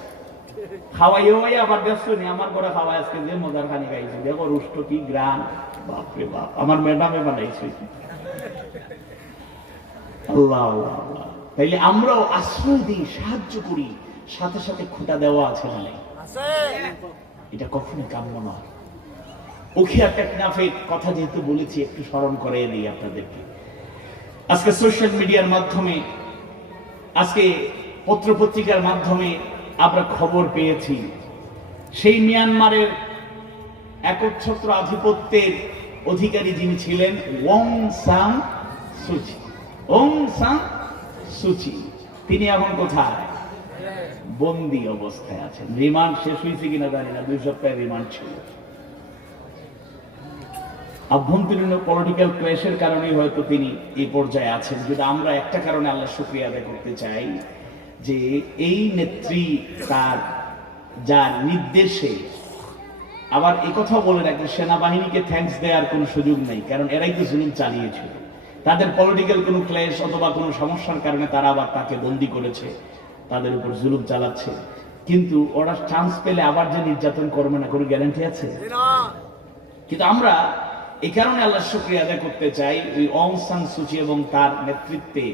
খাওয়াইও আবার দেখছো নি আমার ঘরে খাওয়াই আজকে যে মজার খানি খাইছি, দেখো রুষ্ট কি গ্রাম, বাপরে বাপ, আমার ম্যাডামে বানাইছে। আল্লাহ আল্লাহ আল্লাহ। তাইলে আমরাও আশ্রয় দিই, সাহায্য করি, সাথে সাথে খুঁটা দেওয়া আছে না নাই? এটা কখনোই কাম্য নয়। উখিয়া টেকনাফের কথা যেহেতু বলেছি, একটু স্মরণ করিয়ে দিই আপনাদেরকে। আজকে সোশ্যাল মিডিয়ার মাধ্যমে, আজকে পত্রপত্রিকার মাধ্যমে আমরা খবর পেয়েছি, সেই মিয়ানমারের একচ্ছত্র আধিপত্যের অধিকারী যিনি ছিলেন, অং সান সুচি, অং সান সুচি, তিনি এখন কোথায়? বন্দী অবস্থায় আছেন। রিমান্ড শেষ হয়েছে কিনা জানি না, 2 সপ্তাহের রিমান্ড ছিল। আভ্যন্তরীণ পলিটিক্যাল ক্লেশের কারণেই হয়তো তিনি এই পর্যায়ে আছেন। যদি আমরা একটা কারণে আল্লাহ শুকরিয়া আদায় করতে চাই, যে এই নেত্রী তার যার নির্দেশে, আবার এই কথা বলে রাখি, সেনাবাহিনীকে থ্যাঙ্কস দেওয়ার কোনো সুযোগ নেই, কারণ এরাই তো জুলুম চালিয়েছিল। তাদের পলিটিক্যাল কোনো ক্লেশ অথবা কোনো সমস্যার কারণে তারা আবার তাকে বন্দী করেছে, তাদের উপর জুলুম চালাচ্ছে। কিন্তু ওরা চান্স পেলে আবার যে নির্যাতন করবে না, কোনো গ্যারান্টি আছে? কিন্তু আমরা এই কারণে আল্লাহ শুকরিয়া আদায় করতে চাই, ওই অং সান সুচি এবং তার নেতৃত্বে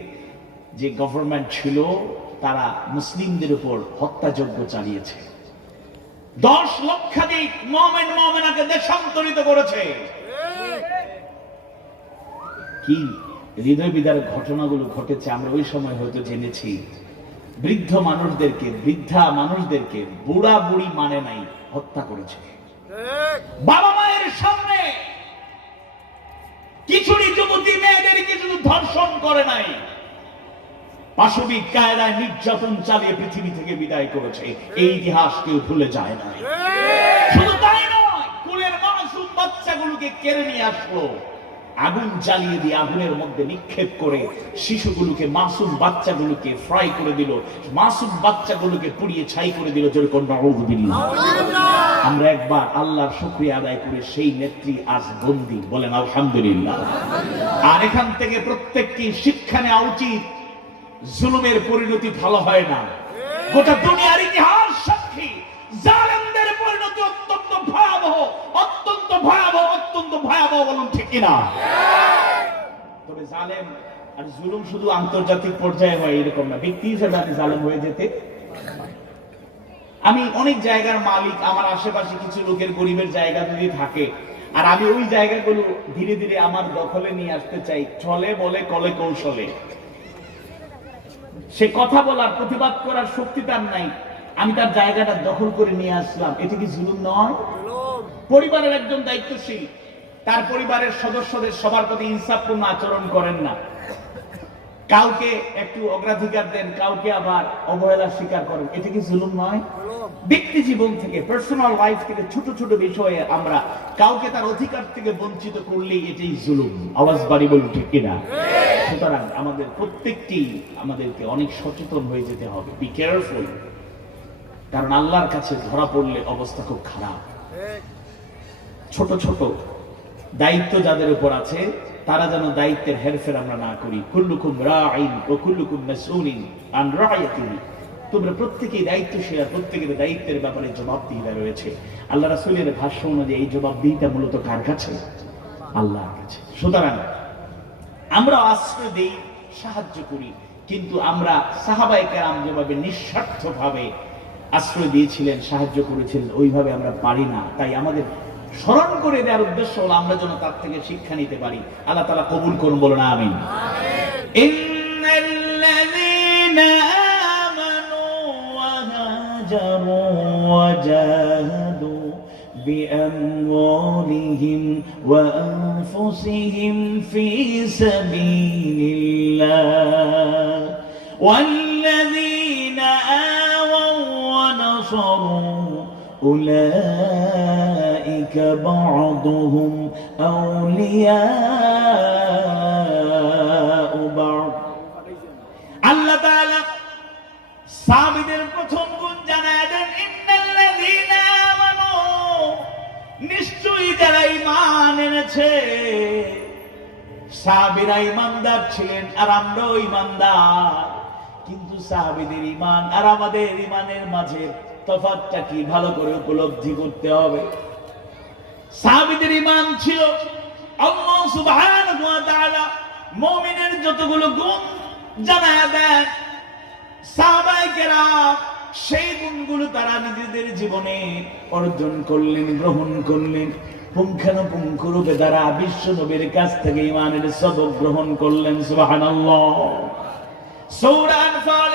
যে গভর্নমেন্ট ছিল, তারা মুসলিমদের উপর হত্যাযজ্ঞ চালিয়েছে। 10 লক্ষাধিক মুমিন মুমিনাকে দেশান্তরিত করেছে। কি হৃদয় বিদারক ঘটনাগুলো ঘটেছে, আমরা ওই সময় হয়তো জেনেছি। বৃদ্ধ মানুষদেরকে, বৃদ্ধা মানুষদেরকে, বুড়া বুড়ি মানে নাই, হত্যা করেছে। বাবা মায়ের সামনে কিশোরী যুবতী মেয়েদেরকে শুধু ধর্ষণ করে নাই, পাশবিক কায়দায় নির্যাতন চালিয়ে পৃথিবী থেকে বিদায় করেছে। এই ইতিহাস কেউ ভুলে যায় না। শুধু তাই নয়, কুলের মাসুম বাচ্চাগুলোকে কেড়ে নিয়ে আসলো, আগুন জ্বালিয়ে দিয়ে আগুনের মধ্যে নিক্ষেপ করে শিশুগুলোকে, মাসুম বাচ্চাগুলোকে ফ্রাই করে দিল, মাসুম বাচ্চাগুলোকে পুড়িয়ে ছাই করে দিল। যেরকম নাউযুবিল্লাহ। আমরা একবার আল্লাহর শুকরিয়া আদায় করে সেই নেত্রী আজ বন্দী, বলেন আলহামদুলিল্লাহ। আর এখান থেকে প্রত্যেককে শিক্ষা নেওয়া উচিত, জুলুমের পরিণতি ভালো হয় না। গোটা দুনিয়ার ইতিহাস সাক্ষী, জালেমদের পরিণতি অত্যন্ত ভয়াবহ, অত্যন্ত ভয়াবহ, অত্যন্ত ভয়াবহ, বলুন ঠিক কিনা? তবে জালেম আর জুলুম শুধু আন্তর্জাতিক পর্যায়ে হয় এরকম না, ব্যক্তি হিসেবে আমি জালেম হয়ে যেতে। আমি অনেক জায়গার মালিক, আমার আশেপাশে কিছু লোকের গরিবের জায়গা যদি থাকে, আর আমি ওই জায়গাগুলো ধীরে ধীরে আমার দখলে নিয়ে আসতে চাই, ছলে বলে কলে কৌশলে। সে কথা বলার, প্রতিবাদ করার শক্তি তার নাই, আমি তার জায়গাটা দখল করে নিয়ে আসলাম, এটা কি জুলুম নয়? পরিবারের একজন দায়িত্বশীল তার পরিবারের সদস্যদের সবার প্রতি ইনসাফপূর্ণ আচরণ করেন না, কাউকে একটু অগ্রাধিকার দেন, কাউকে আবার অবহেলা স্বীকার করেন, এটা কি জুলুম নয়? ব্যক্তি জীবন থেকে, পার্সোনাল লাইফ থেকে ছোট ছোট বিষয়ে আমরা কাউকে তার অধিকার থেকে বঞ্চিত করলেই এটাই জুলুম। আওয়াজ বাড়ি বলুন ঠিক কিনা? সুতরাং আমাদের আমাদেরকে অনেক সচেতন হয়ে যেতে হবে, বি কেয়ারফুল, কারণ আল্লাহর কাছে ধরা পড়লে অবস্থা খুব খারাপ। ছোট ছোট দায়িত্ব যাদের উপর আছে তারা যেন দায়িত্বের হেরফের আমরা না করি। কুল্লুকুম রাঈন ওয়া কুল্লুকুম মাসউলিন আন রাইয়াতিহি, তোমরা প্রত্যেকেই দায়িত্বশীল, প্রত্যেকের দায়িত্বের ব্যাপারে জবাবদিহিতা রয়েছে। আল্লাহ রাসূলের ভাষ্য অনুযায়ী এই জবাবদিহিতা মূলত কার কাছে? আল্লাহর কাছে। সুতরাং আমরা আশ্রয় দেই, সাহায্য করি, কিন্তু আমরা সাহাবায়ে কেরাম যেভাবে নিঃস্বার্থভাবে আশ্রয় দিয়েছিলেন, সাহায্য করেছিলেন, ওইভাবে আমরা পারি না। তাই আমাদের স্মরণ করে দেওয়ার উদ্দেশ্য হলো আমরা যেন তার থেকে শিক্ষা নিতে পারি। আল্লাহ তাআলা কবুল করুন, বলুন আমিন। ইন্নাল্লাযীনা আমানু ওয়া হাজারু ওয়া জাহাদু বিআমওয়ালিহিম ওয়া আনফুসিহিম ফী সাবীলিল্লাহ ওয়াল্লাযীনা আওয়াউ ওয়া নাসারু أولئك بعضهم أولياء بعض। আল্লাহ তাআলা সাহাবীদের প্রথম গুণ জানায় দেন, ইন্নাল্লাযীনা আমানু, নিশ্চয়ই যারা ঈমান এনেছে। সাহাবীরা ঈমানদার ছিলেন আর আমরাও ঈমানদার, কিন্তু সাহাবীদের ঈমান আর আমাদের ঈমানের মাঝে তফাৎটা কি ভালো করে উপলব্ধি করতে হবে। সাহাবীদের ঈমান ছিল, আল্লাহ সুবহানাহু ওয়া তাআলা মুমিনের যতগুলো গুণ জানায়া দেন, সাহাবায়ে কেরাম সেই গুণগুলো তারা নিজেদের জীবনে অর্জন করলেন, গ্রহণ করলেন। পুঙ্খানুপুঙ্খ রূপে তারা বিশ্ব নবীর কাছ থেকে ঈমানের সবক গ্রহণ করলেন। সুবহানাল্লাহ। সূরা আনফাল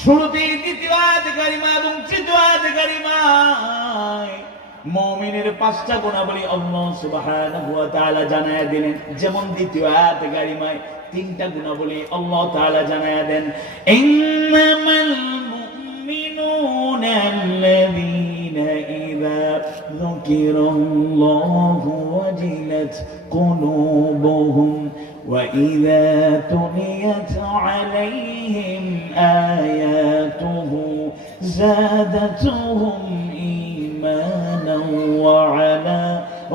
শুরুতে দ্বিতীয় আয়াতে কারিমা এবং তৃতীয় আয়াতে কারিমায় মুমিনের পাঁচটা গুণাবলী আল্লাহ সুবহানাহু ওয়া তাআলা জানায়া দিলেন। যেমন দ্বিতীয় আয়াতে কারিমায় তিনটা গুণাবলী আল্লাহ তাআলা জানায়া দেন, ইন্নামাল মুমিনুনা আল্লাযীনা ইযা যুকিরাল্লাহু ওয়াজিলাত কুলুবুহুম وَإِذَا تُلِيَتْ عَلَيْهِمْ آيَاتُهُ زَادَتْهُمْ إِيمَانًا وَعَلَى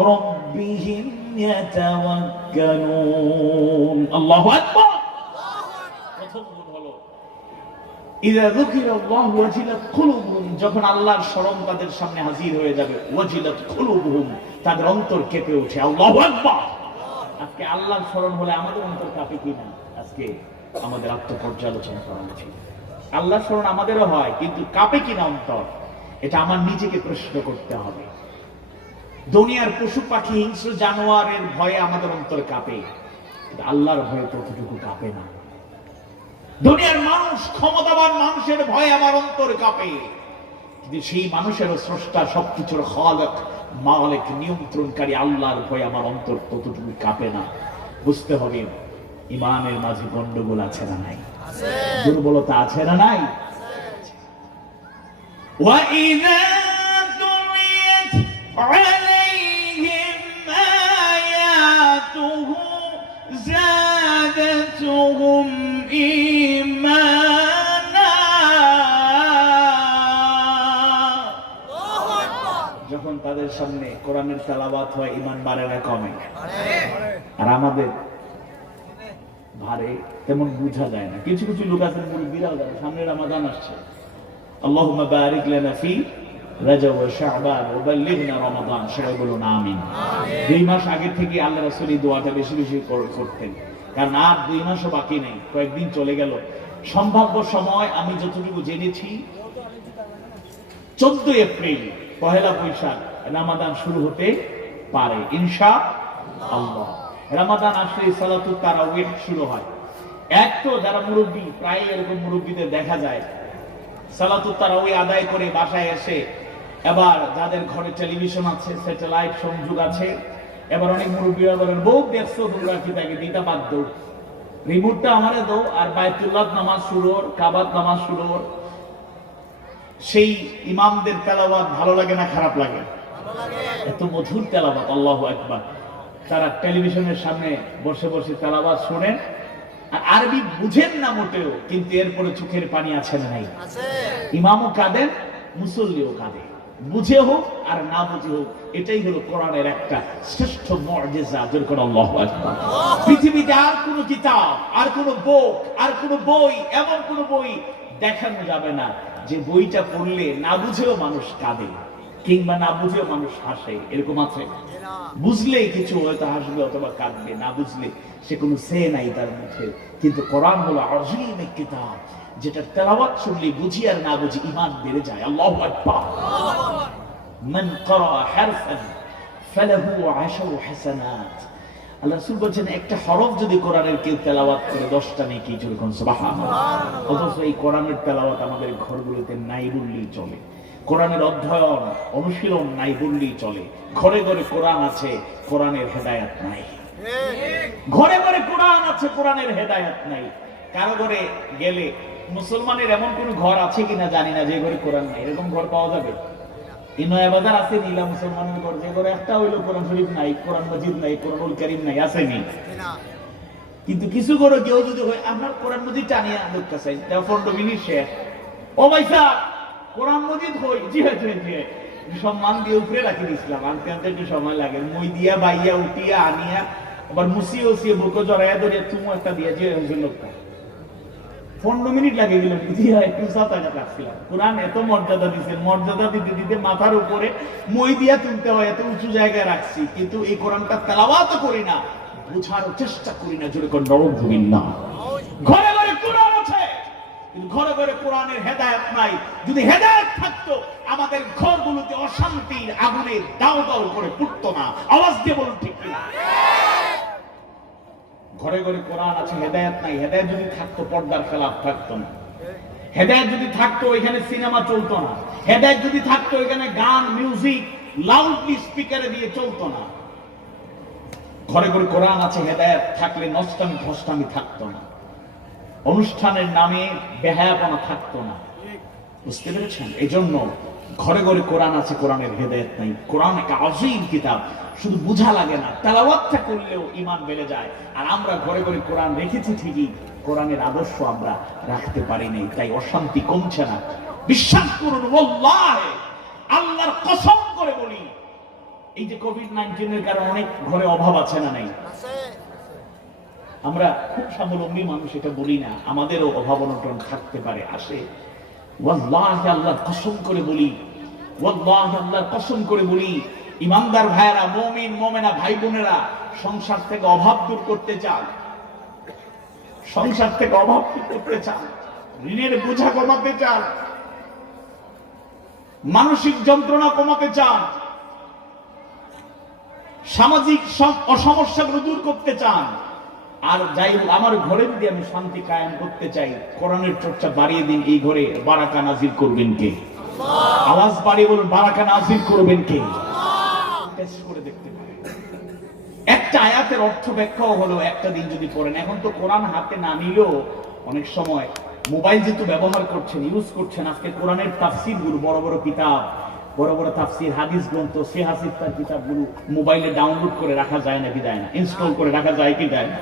رَبِّهِمْ يَتَوَكَّلُونَ। আল্লাহু আকবার। প্রথম গুণ হলো ইযা যুকিরাল্লাহু ওয়াজিলাত কুলুবুহুম, যখন আল্লাহর স্মরণ তাদের সামনে হাজির হয়ে যাবে, ওয়াজিলাত কুলুবুহুম, তাদের অন্তর কেঁপে ওঠে। আল্লাহু আকবার। আজকে আল্লাহর স্মরণ হলে আমাদের অন্তর কাঁপে কিনা, আজকে আমাদের আত্মপর্যালোচনা করা উচিত। আল্লাহর স্মরণ আমাদেরও হয়, কিন্তু কাঁপে কিনা অন্তর, এটা আমার নিজেকে প্রশ্ন করতে হবে। দুনিয়ার পশু পাখি, হিংস্র জানোয়ারের ভয়ে আমাদের অন্তর কাঁপে, কিন্তু আল্লাহর ভয়ে ততটুকু কাঁপে না। দুনিয়ার মানুষ, ক্ষমতাবান মানুষের ভয়ে আমার অন্তর কাঁপে, কিন্তু সেই মানুষেরও স্রষ্টা, সবকিছুর খালিক, মালিক, নিয়ন্ত্রণকারী আল্লাহর ভয়ে আমার অন্তর ততটুকু কাঁপে না। বুঝতে হবে ঈমানের মাঝে গন্ডগোল আছে না নাই, দুর্বলতা আছে না নাই। وَإِذَا تُلِيَتْ عَلَيْهِمْ آيَاتُهُ زادتهم إيمانا যখন তাদের সামনে কোরআনের তেলাওয়াত হয় ঈমান বাড়ে না কমে? আর আমাদের ভারে তেমন বোঝা যায় না। কিছু কিছু লোক আছেন মুরব্বিরাও যারা সামনে রমাদান আসছে, আল্লাহুম্মা বারিক লানা ফি রাজব ওয়া শাবান ওয়া বাল্লিগনা রমাদান, সবাই বলুন আমিন। 2 মাস আগে থেকে আল্লাহ রাসূল এই দোয়াটা বেশি বেশি করতেন, কারণ আর 2 মাসও বাকি নেই, কয়েকদিন চলে গেল। সম্ভাব্য সময় আমি যতটুকু জেনেছি 14 এপ্রিল পহেলা বৈশাখ রমাদান শুরু হতে পারে ইনশাআল্লাহ। রমাদান আসলে সালাতুত তারাউইহ শুরু হয়। এক তো যারা মুরব্বী, প্রায় এরকম মুরব্বীদের দেখা যায় সালাতুত তারাউইহ আদায় করে বাসায় এসে, এবার যাদের ঘরে টেলিভিশন আছে, স্যাটেলাইট সংযোগ আছে, এবার অনেক মুরব্বীরা বলেন বউ দেখছো তোমরা কি তাকে দিতে বাধ্য, রিমোটটা আমারে দাও, আর বাইতুল্লাহ নামাজ শুরু হোক, কাবার নামাজ শুরু হোক। সেই ইমামদের তেলাওয়াত ভালো লাগে না খারাপ লাগে? এত মধুর তেলাওয়াত, আল্লাহু আকবার। তারা টেলিভিশনের সামনে বসে বসে তেলাওয়াত শুনেন, আর আরবি বুঝেন না মোটেও, কিন্তু এরপরে চোখের পানি আছে না নাই? ইমামও কাঁদেন, মুসল্লিও কাঁদে, বুঝে হোক আর না বুঝে হোক। এটাই হলো কোরআনের একটা শ্রেষ্ঠ মুজিজা। জোর করে আল্লাহু আকবার। পৃথিবীতে আর কোন কিতাব, আর কোন বুক, আর কোন বই, এমন কোন বই দেখানো যাবে না যে বইটা পড়লে না বুঝেও মানুষ কাঁদে, কিংবা না বুঝেও মানুষ হাসে। এরকম আছে? বুঝলেই কিছু হয়তো হাসবে অথবা কাঁদবে, না বুঝলে সে কোনো সে নাই তার মধ্যে। কিন্তু কোরআন হলো আযীম এক কিতাব, যেটা তেলাওয়াত শুনলে বুঝি আর না বুঝি ঈমান বেড়ে যায়। আল্লাহু আকবার। মান ক্বারা হারফান ফালাহু 10 হাসানাত। আল্লাহ রাসূল বলেন একটা হরফ যদি কোরআনের কেউ তেলাওয়াত করে 10টা নেকি। যেরকম সুবহানাল্লাহ। অথচ এই কোরআনের তেলাওয়াত আমাদের ঘরগুলোতে নাই বললেই চলে। কোরআনের অধ্যয়ন অনুশীলন নাই বললেই চলে। ঘরে ঘরে কোরআন আছে, কোরআনের হেদায়েত নাই। ঘরে ঘরে কোরআন আছে, কোরআনের হেদায়েত নাই। কারো ঘরে গেলে, মুসলমানের এমন কোন ঘর আছে কিনা জানি না যে ঘরে কোরআন নাই। এরকম ঘর পাওয়া যাবে? এই নয়াবাজার আছে নীলা মুসলমানের ঘর, যে ঘরে একটা হইলো কোরআন শরীফ নাই, কোরআন মাজিদ নাই, কোরআনুল কারীম নাই, আসেনি? কিন্তু কিছু ঘরে কেউ যদি হয় আপনার কোরআন মাজিদ টানিয়া লোকটা চাই, তা 15 মিনিট শেষ। ও ভাই সাহেব কোরআন মাজিদ হই? জি হ্যাঁ জি হ্যাঁ। সম্মান দিয়ে উপরে রাখি দিয়েছিলাম, আনতে আনতে একটু সময় লাগে। মই দিয়া বাইয়া উঠিয়া আনিয়া আবার মুসিয়ে উসিয়ে বুকে জড়াইয়া ধরিয়া চুমু একটা দিয়া যে হয়েছিল লোকটা। 15 মিনিট লাগে গেল, একটু সাতাটা রাখছিলাম। কোরআন এত মর্যাদা দিচ্ছেন, মর্যাদা দিতে দিতে মাথার উপরে মই দিয়া তুলতে হয়, এত উঁচু জায়গায় রাখছি, কিন্তু এই কোরআনটা তেলাওয়াত করি না, বুঝার চেষ্টা করি না। জোরে কোন নাউযুবিল্লাহ। ঘরে ঘরে কোরআন আছে, কিন্তু ঘরে ঘরে কোরআনের হেদায়েত নাই। যদি হেদায়েত থাকতো আমাদের ঘরগুলোতে অশান্তির আগুনে দাও দাও করে ফুটতো না। আওয়াজ দিয়ে বলুন ঠিক কিনা? ঘরে ঘরে কোরআন আছে, হেদায়েত নাই। হেদায়েত যদি থাকতো পর্দার খেলাফ থাকতো না। হেদায়েত যদি থাকতো এখানে সিনেমা চলতো না। হেদায়েত যদি থাকতো এখানে গান মিউজিক লাউডলি স্পিকারে দিয়ে চলতো না। ঘরে ঘরে কোরআন আছে, হেদায়েত থাকলে নষ্টামি ভষ্টামি থাকতো না, অনুষ্ঠানের নামে বেহায়াপনা থাকতো না। বুঝতে পেরেছেন? এই জন্য ঘরে ঘরে কোরআন আছে, কোরআনের হেদায়েত নাই। কোরআন একটা আযীম কিতাব, শুধু বুঝা লাগে না, তেলাওয়াতটা করলেও ঈমান বেড়ে যায়। আর আমরা ঘরে ঘরে কোরআন রেখেছি ঠিকই, কোরআনের আদর্শ আমরা রাখতে পারি নাই, তাই অশান্তি কমছে না। বিশ্বাস করুন, ওয়াল্লাহি আল্লাহর কসম করে বলি, এই যে কোভিড-19 এর কারণে অনেক ঘরে অভাব আছে না নাই? আমরা খুব স্বাবলম্বী মানুষ, এটা বলি না, আমাদেরও অভাব অনটন থাকতে পারে, আসে। ওয়াল্লাহি আল্লাহর কসম করে বলি, ওয়াল্লাহি আল্লাহর কসম করে বলি, ইমানদার ভাইয়েরা, মুমিন মুমিনা ভাই বোনেরা, সংসার থেকে অভাব দূর করতে চান, সংসার থেকে অভাব দূর করতে চান, ঋণের বোঝা কমাতে চান, মানসিক যন্ত্রণা কমাতে চান, সামাজিক অসমস্যাগুলো দূর করতে চান, আর যাই হোক আমার ঘরে যদি আমি শান্তি কায়েম করতে চাই, কোরআনের চর্চা বাড়িয়ে দিন। এই ঘরে বারাকা নাজিল করবেন কে? আওয়াজ বাড়িয়ে বলুন, বারাকা নাজিল করবেন কে? টেস্ট করে দেখতে পারেন। একটা আয়াতের অর্থ ব্যাখ্যাও হলো একটা দিন যদি পড়েন। এখন তো কোরআন হাতে না নিলেও অনেক সময় মোবাইল যেহেতু ব্যবহার করছেন, ইউজ করছেন, আজকে কোরআনের তাফসীরগুলো বড় বড় কিতাব বড় বড় তাফসির, হাদিস গ্রন্থ, সিহাসিফতার কিতাবগুলো মোবাইলে ডাউনলোড করে রাখা যায় নাকি যায় না, ইনস্টল করে রাখা যায় কি যায় না।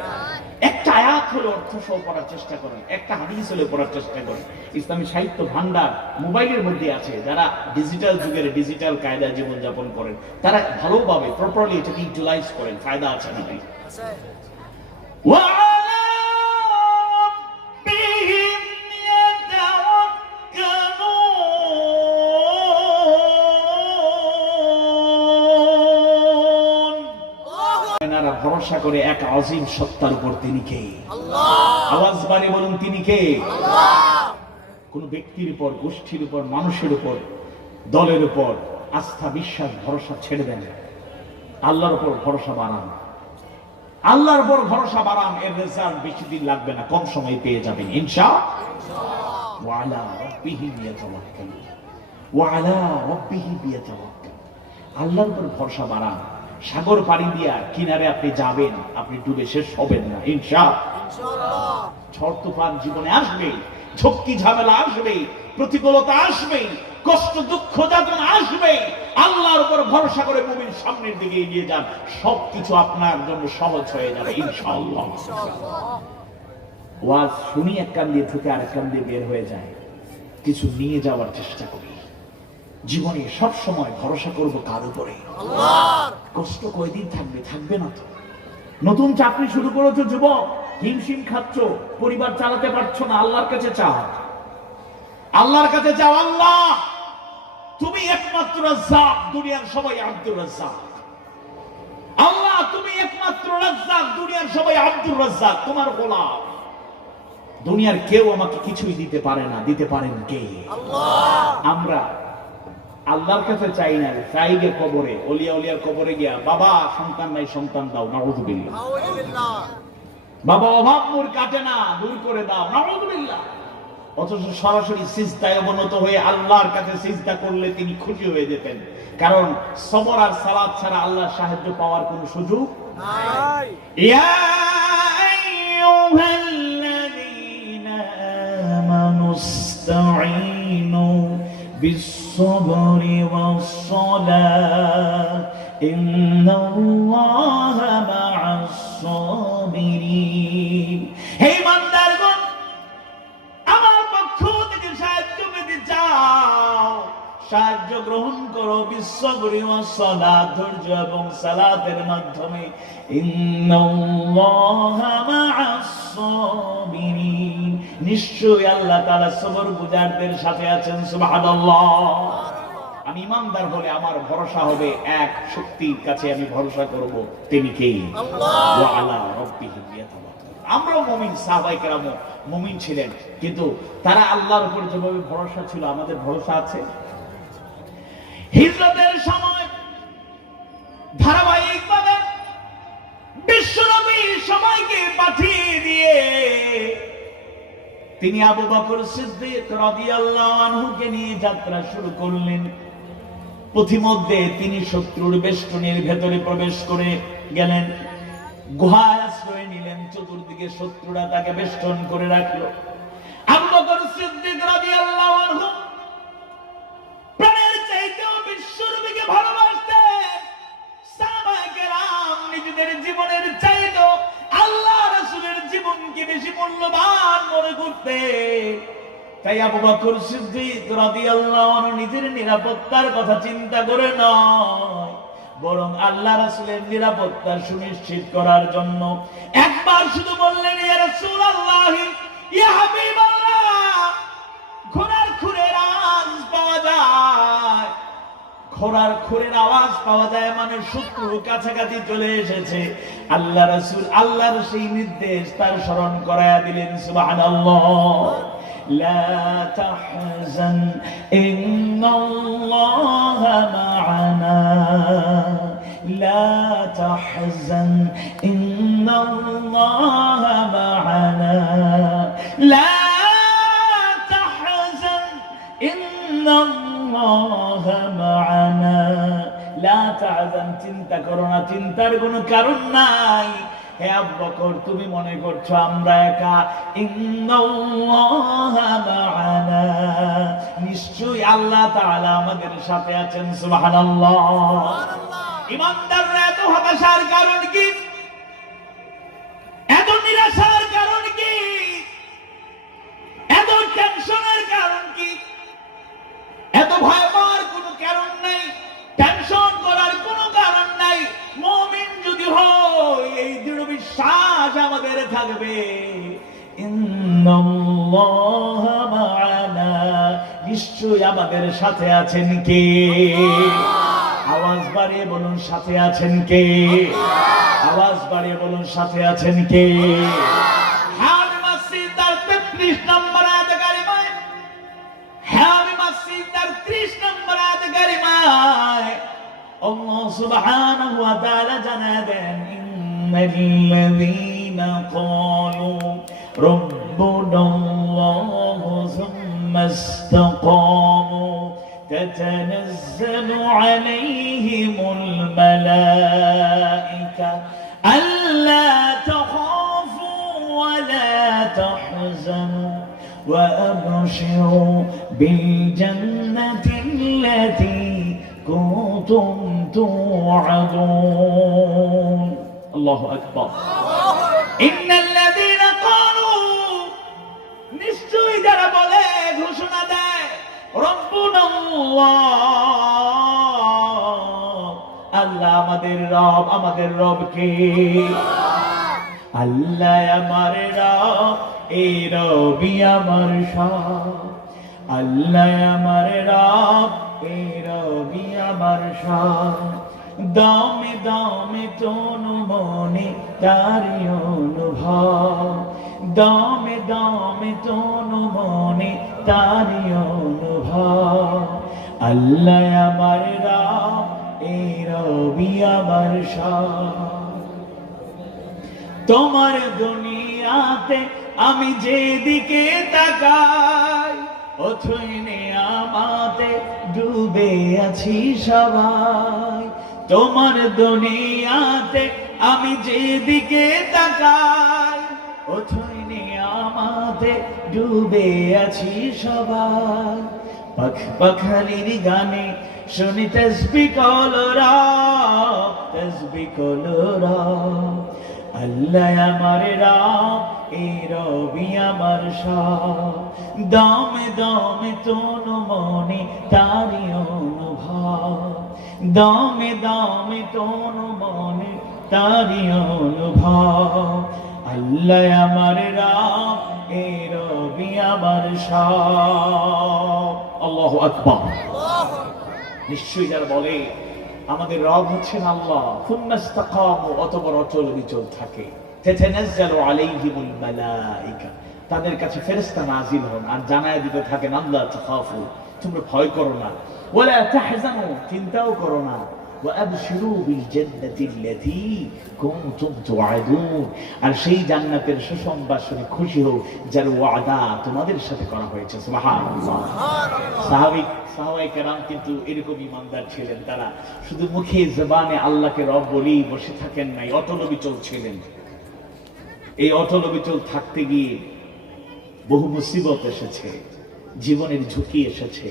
একটা আয়াত হলে অর্থ সহ পড়ার চেষ্টা করেন, একটা হাদিস হলে পড়ার চেষ্টা করেন। ইসলামী সাহিত্য ভান্ডার মোবাইলের মধ্যে আছে। যারা ডিজিটাল যুগের ডিজিটাল কায়দায় জীবনযাপন করেন তারা ভালোভাবে প্রপারলি এটাকে ইউটিলাইজ করেন, ফায়দা আছে না ভাই? ভরসা করে এক আজিম সত্তার উপর, তিনি কে? আওয়াজ বাড়িয়ে বলুন, তিনি কে? কোন ব্যক্তির উপর, গোষ্ঠীর উপর, মানুষের উপর, দলের উপর আস্থা, বিশ্বাস, ভরসা ছেড়ে দেন। আল্লাহর উপর ভরসা বাড়ান, আল্লাহর উপর ভরসা বাড়ান। এর রেজাল্ট বেশি দিন লাগবে না, কম সময় পেয়ে যাবেন ইনশাআল্লাহ। ওয়া আলা রাব্বিহি ইয়াতাওয়াক্কাল, ওয়া আলা রাব্বিহি ইয়াতাওয়াক্কাল। আল্লাহর উপর ভরসা বাড়ান। সাগর পাড়ি দিয়া কিনারে আপনি যাবেন, আপনি ডুবে শেষ হবেন না ইনশাআল্লাহ। ঝড় তুফান জীবনে আসবে, ঝক্কি ঝামেলা আসবে, প্রতিকূলতা আসবে, কষ্ট দুঃখ যাতনা আসবে। আল্লাহর উপর ভরসা করে মুমিন সামনের দিকে এগিয়ে যান, সবকিছু আপনার জন্য সহজ হয়ে যাবে ইনশাআল্লাহ। ওয়াজ শুনি এক কান দিয়ে ঢুকে আরেক কান দিয়ে বের হয়ে যায়, কিছু নিয়ে যাওয়ার চেষ্টা করি। জীবনে সব সময় ভরসা করব কার উপরে? আল্লাহর। কষ্ট কয়দিন থাকবে? থাকবে না তো। নতুন চাকরি শুরু করেছো যুবক, হিমশিম খাচ্ছ, পরিবার চালাতে পারছো না, আল্লাহর কাছে চাও, আল্লাহর কাছে চাও। আল্লাহ তুমি একমাত্র রাজ্জাক, দুনিয়ার সবাই আব্দুর রাজ্জাক। আল্লাহ তুমি একমাত্র রাজ্জাক, দুনিয়ার সবাই আব্দুর রাজ্জাক, তোমার গোলাম। দুনিয়ার কেউ আমাকে কিছুই দিতে পারে না, দিতে পারেন কে? আল্লাহ। আমরা আল্লাহর কাছে চাই না, চাই গে কবরে, ওলিয়া উলিয়ার কবরে গিয়া, বাবা সন্তান নাই, সন্তান দাও, নাউযুবিল্লাহ। বাবা অভাব মোর কাটে না, দূর করে দাও, নাউযুবিল্লাহ। অথচ সরাসরি সিজদায় অবনত হয়ে আল্লাহর কাছে সিজদা করলে তিনি খুশি হয়ে যেতেন, কারণ সবর আর সালাত ছাড়া আল্লাহর সাহায্য পাওয়ার কোনো সুযোগ নাই। ইয়া আইয়ুহাল্লাযীনা আমানুস্তাঈনু বিস-সাবরি ওয়াস-সালাহ ইন্নাল্লাহা মা'আস-সাবিরিন। হে ইমানদারগণ, আমার পক্ষ থেকে সাহায্য পেতে চাও, সাহায্য গ্রহণ করো বিস-সাবরি ওয়াস-সালাহ, ধৈর্য এবং সালাতের মাধ্যমে। ইন্নাল্লাহা মা'আস-সাবিরিন, নিশ্চয়ই আল্লাহ তাআলা সবর গুজারদের সাথে আছেন। সুবহানাল্লাহ। আমি ইমানদার হলে আমার ভরসা হবে এক শক্তির কাছে, আমি ভরসা করব, তিনি কে? আল্লাহ। ওয়া আলা রাব্বিহি ইয়াতাওয়াক্কাল। আমরাও মুমিন, সাহাবায়ে কেরাম মুমিন ছিলেন, কিন্তু তারা আল্লাহর উপর যেভাবে ভরসা ছিল, আমাদের ভরসা আছে? হিজরতের সময় ধারাবাহিকভাবে বিশ্বনবী সবাইকে পাঠিয়ে দিয়ে তিনি আবু বকর সিদ্দিক রাদিয়াল্লাহু আনহুকে নিয়ে যাত্রা শুরু করলেন। পথিমধ্যে তিনি শত্রুর বেষ্টনীর ভেতরে প্রবেশ করে গেলেন, গুহায় আশ্রয় নিলেন। চতুর্দিকে শত্রুরা তাকে বেষ্টন করে রাখলো। আবু বকর সিদ্দিক রাদিয়াল্লাহু আনহু প্রাণের চাইতেও বিশ্বনবীকে ভালোবাসতেন। সাহাবায়ে কেরাম নিজেদের জীবনের চাইতেও আল্লাহ রাসূলের জীবনকে বেশি মূল্যবান মনে করতেন। তাই আবু বকর সিদ্দিক রাদিয়াল্লাহু আনহু নিজের নিরাপত্তার কথা চিন্তা করে নয়, বরং আল্লাহ রাসূলের নিরাপত্তা সুনিশ্চিত করার জন্য একবার শুধু বললেন, ইয়া রাসূলুল্লাহ, ইয়া হাবিবাল্লাহ, ঘোড়ার খুরের আওয়াজ পাওয়া যায়। ঘোড়ার খুরের আওয়াজ পাওয়া যায় মানে শত্রু কাছাকাছি চলে এসেছে। আল্লাহ রাসূল আল্লাহর সেই নির্দেশ তার স্মরণ করায়া দিলেন। সুবহানাল্লাহ। লা তাহজান ইন্নাল্লাহা মা'ানা, লা তাহজান ইন্নাল্লাহা মা'ানা, লা তাহজান ইন্নাল্লাহা মা'ানা, লা তাহজান, চিন্তা করো না, চিন্তার কোনো কারণ নাই। হে আবু বকর তুমি মনে করছো আমরা একা, ইন্নাল্লাহা মা'ানা, নিশ্চয়ই আল্লাহ তাআলা আমাদের সাথে আছেন। সুবহানাল্লাহ। ইমানদাররা এত হতাশার কারণ কি, এত নিরাশার কারণ কি, এত টেনশনের কারণ কি? এত ভয় পাওয়ার কোনো কারণ নাই, টেনশন করার কোনো কারণ নাই। মুমিন যদি হয় এই দৃঢ় বিশ্বাস আমাদের থাকবে, ইন্নাল্লাহা মা'ানা, নিশ্চয়ই আমাদের সাথে আছেন কে? আওয়াজ বাড়িয়ে বলুন সাথে আছেন কে? আওয়াজ বাড়িয়ে বলুন সাথে আছেন কে? হামি মসজিদ তার 33 নম্বর আয়াতে কারিমায়, হামি মসজিদ তার 30 নম্বর আয়াতে কারিমায় আল্লাহ সুবহানাহু ওয়া তাআলা জানায় দেন, ইন্নাল্লাযীনা ক্বালু রাব্বুনাল্লাহু সুম্মা ইসতাকামু تتنزل عليهم الملائكة ألا تخافوا ولا تحزنوا وأبشروا بالجنة التي كنتم توعدون. الله أكبر. إن الذين قالوا, নিশ্চয়ই যারা বলে, ঘোষণা দেয়, আল্লাহ আমাদের রব, আমাদের রব কে? আল্লাহ আমার রব, এই রবি আমার সব। আল্লাহ আমার রব, এই রবি আমার সব। দমে দমে তনু মনে তারি অনুভব, দমে দমে তনু মনে তারি অনুভব। আল্লাহ আমার রব, এই রবি আমার সব। তোমার দুনিয়াতে আমি যেদিকে তাকাই, অথই নিয়ামতে ডুবে আছি সবাই। তোমার দুনিয়াতে আমি যেদিকে তাকাই, অথই নিয়ামতে ডুবে আছি সবাই। পাখালির গানে শুনি তাসবিহ কলরা, তাসবিহ কলরা। আল্লাহ আমার রব, এই রবি আমার সব। দমে দমে তনু মনে তারি অনুভব, দমে দমে তনু মনে তারি অনুভব। আল্লাহ আমার রব, এই রবি আমার সব। আল্লাহু আকবার। নিশ্চয়ই যারা বলে আমাদের রব হচ্ছেন আল্লাহ, সুম্মা ইসতাকামু, অতঃপর অচল বিচল থাকে, তাতানাজ্জালু আলাইহিমুল মালাইকা, তাদের কাছে ফেরেশতা নাজিল হন আর জানায় দিতে থাকেন, আল্লাহ তাখাফু, তোমরা ভয় করো না, ওয়ালা তাহজানু, চিন্তাও করো না, ওয়া আবশিরু বিল জান্নাতি আল্লাতী কুনতুম তুআদুন, আর সেই জান্নাতের সুসংবাদ শুনে খুশি হও যার ওয়াদা তোমাদের সাথে করা হয়েছে। সুবহানাল্লাহ। সাহাবায়ে কেরাম কিন্তু এরকম ইমানদার ছিলেন, তারা শুধু মুখে জবানে আল্লাহকে রব বলেই বসে থাকেন নাই, অটল অবিচল ছিলেন। এই অটল অবিচল থাকতে গিয়ে বহু মুসিবত এসেছে, জীবনের ঝুঁকি এসেছে,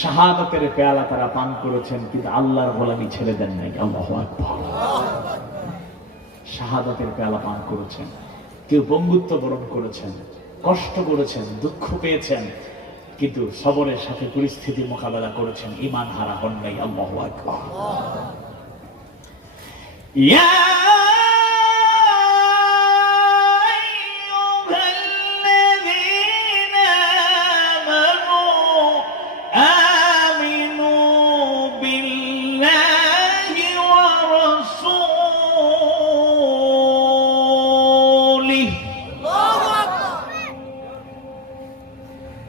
শাহাদাতের পেয়ালা তারা পান করেছেন, কিন্তু আল্লাহর গোলামি ছেড়ে দেন নাই। আল্লাহু আকবার। শাহাদাতের পেয়ালা পান করেছেন, কেউ বঙ্গুত্ব বরণ করেছেন, কষ্ট করেছেন, দুঃখ পেয়েছেন, কিন্তু সবরের সাথে পরিস্থিতি মোকাবেলা করেছেন, ঈমান হারা হন নাই। আল্লাহু আকবার। ইয়া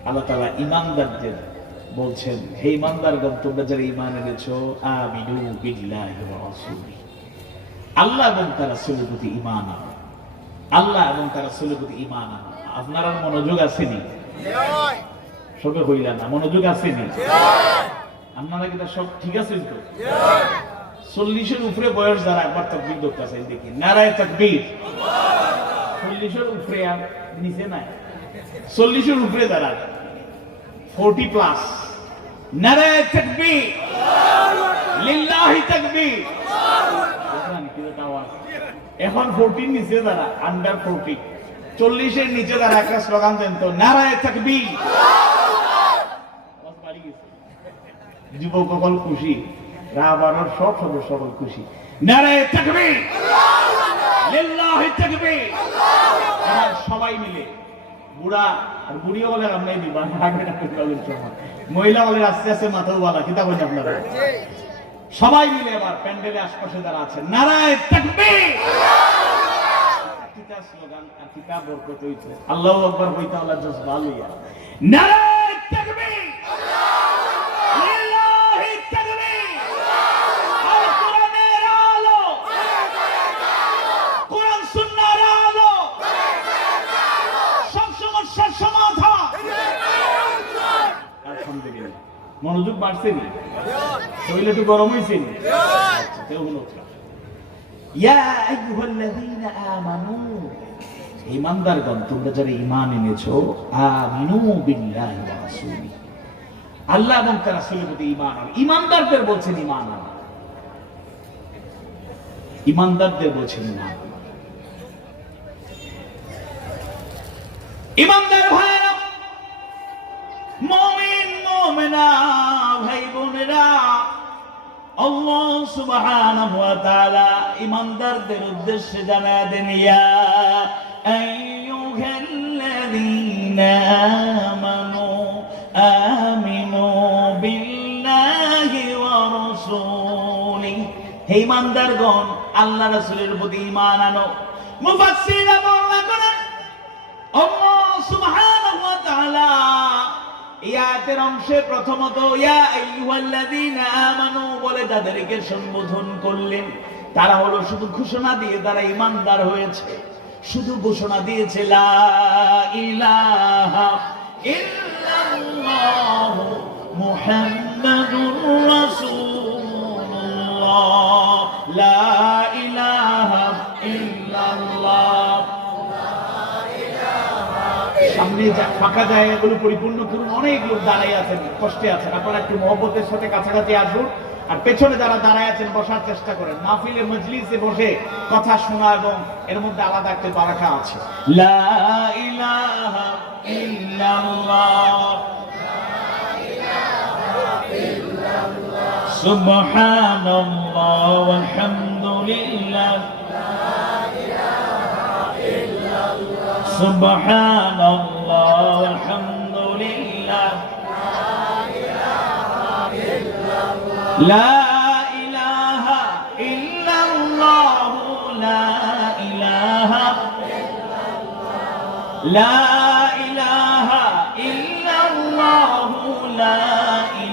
আল্লাহ তাআলা ঈমানদারদের বলছেন, হে ঈমানদারগণ, তোমরা যারা ঈমান এনেছো, আমিনু বিল্লাহি ওয়া রাসূলিহি, আল্লাহ এবং তার রাসূলের প্রতি ঈমান আনো, আল্লাহ এবং তার রাসূলের প্রতি ঈমান আনো। আপনারা মনোযোগ আসেনি? সবে হইলা না, মনোযোগ আসেনি? আপনারা কি সব ঠিক আছেন তো? 40-এর উপরে বয়স যারা একবার তাকবীর করতেছে দেখি, নারায়ে তাকবীর। 40-এর উপরে আর নিচে নাই, 40-এর উপরে যারা 40 প্লাস, নারায়ে তাকবীর, লিল্লাহি তাকবীর। এখন 40 নিচে যারা, আন্ডার 40, 40-এর নিচে যারা একটা স্লোগান দেন তো, নারায়ে তাকবীর। যুবক সকল খুশি, রাহবারের সব সদস্য সকল খুশি, নারায়ে তাকবীর, লিল্লাহি তাকবীর। সবাই মিলে, বুড়া আর বুড়িও বলে আমরা দিবা, মহিলা বলে আস্তে আস্তে মাথাও বালা, কিতা বলেন আপনারা? সবাই মিলে এবার প্যান্ডেলে আশপাশে যারা আছেন, নারায়ে তাকবীর। কিতা স্লোগান আর কিতা বরকত হইছে, আল্লাহু আকবার হইতা আল্লাহ জজবা লইয়া, নারায়ে তাকবীর, লিল্লাহি তাকবীর। আর কোরআনের আলো, কোরআন সুন্নাহর আলো, সব সমস্যার সমাধান। আলহামদুলিল্লাহ, মনোযোগ বাড়ছে নি? শরীর একটু গরম হয়েছে নি? ইয়া আইয়ুহাল্লাযীনা আমানু, ঈমানদারগণ তোমরা যারা ঈমান এনেছো, আমিনু বিল্লাহি ওয়া রাসূলিহি, আল্লাহ এবং তার রাসূলের প্রতি ঈমান আনো। ঈমানদারদের বলছেন ঈমান আনো, ঈমানদারদের বলছেন ঈমান। ঈমানদার ভাইরা, মুমিন মুমিনা ভাই বোনেরা, আল্লাহ সুবহানাহু ওয়া তাআলা ঈমানদারদের উদ্দেশ্যে জানায় দেন, ইয়া আইয়ুহাল্লাযীনা আমানু আমিনু বিল্লাহি ওয়া রাসূলিহি। হে ঈমানদারগণ, আল্লাহ রাসূলের প্রতি ঈমান আনো। মুফাসসিররা বর্ণনা করেন, আল্লাহ সুবহানাহু ওয়া তাআলা এই আয়াতের অংশে প্রথমত ইয়া আইয়ুহাল্লাযীনা আমানু বলে যাদেরকে সম্বোধন করলেন, তারা হলো শুধু ঘোষণা দিয়ে তারা ঈমানদার হয়েছে, শুধু ঘোষণা দিয়েছে লা ইলাহা ইল্লাল্লাহ মুহাম্মাদুর রাসূলুল্লাহ, লা ইলাহা ইল্লাল্লাহ। সামনে ফাঁকা জায়গাগুলো পরিপূর্ণ করুন, অনেক লোক দাঁড়াই আছেন, কষ্টে আছেন, আপনারা একটু মহব্বতের সাথে কাছাকাছি আসুন। আর পেছনে যারা দাঁড়ায় আছেন বসার চেষ্টা করেন, মাহফিলে মজলিসে বসে কথা শোনা এবং এর মধ্যে আলাদা একটা বারাকা আছে। লা ইলাহা ইল্লাল্লাহ, সুবহানাল্লাহ ওয়াল হামদুলিল্লাহ, সুবহানাল্লাহ ওয়াল হামদুলিল্লাহ, লা ইলাহা ইল্লাল্লাহ, লা ইলাহা ইল্লাল্লাহ, লা ইলাহা ইল্লাল্লাহ, লা ইলাহা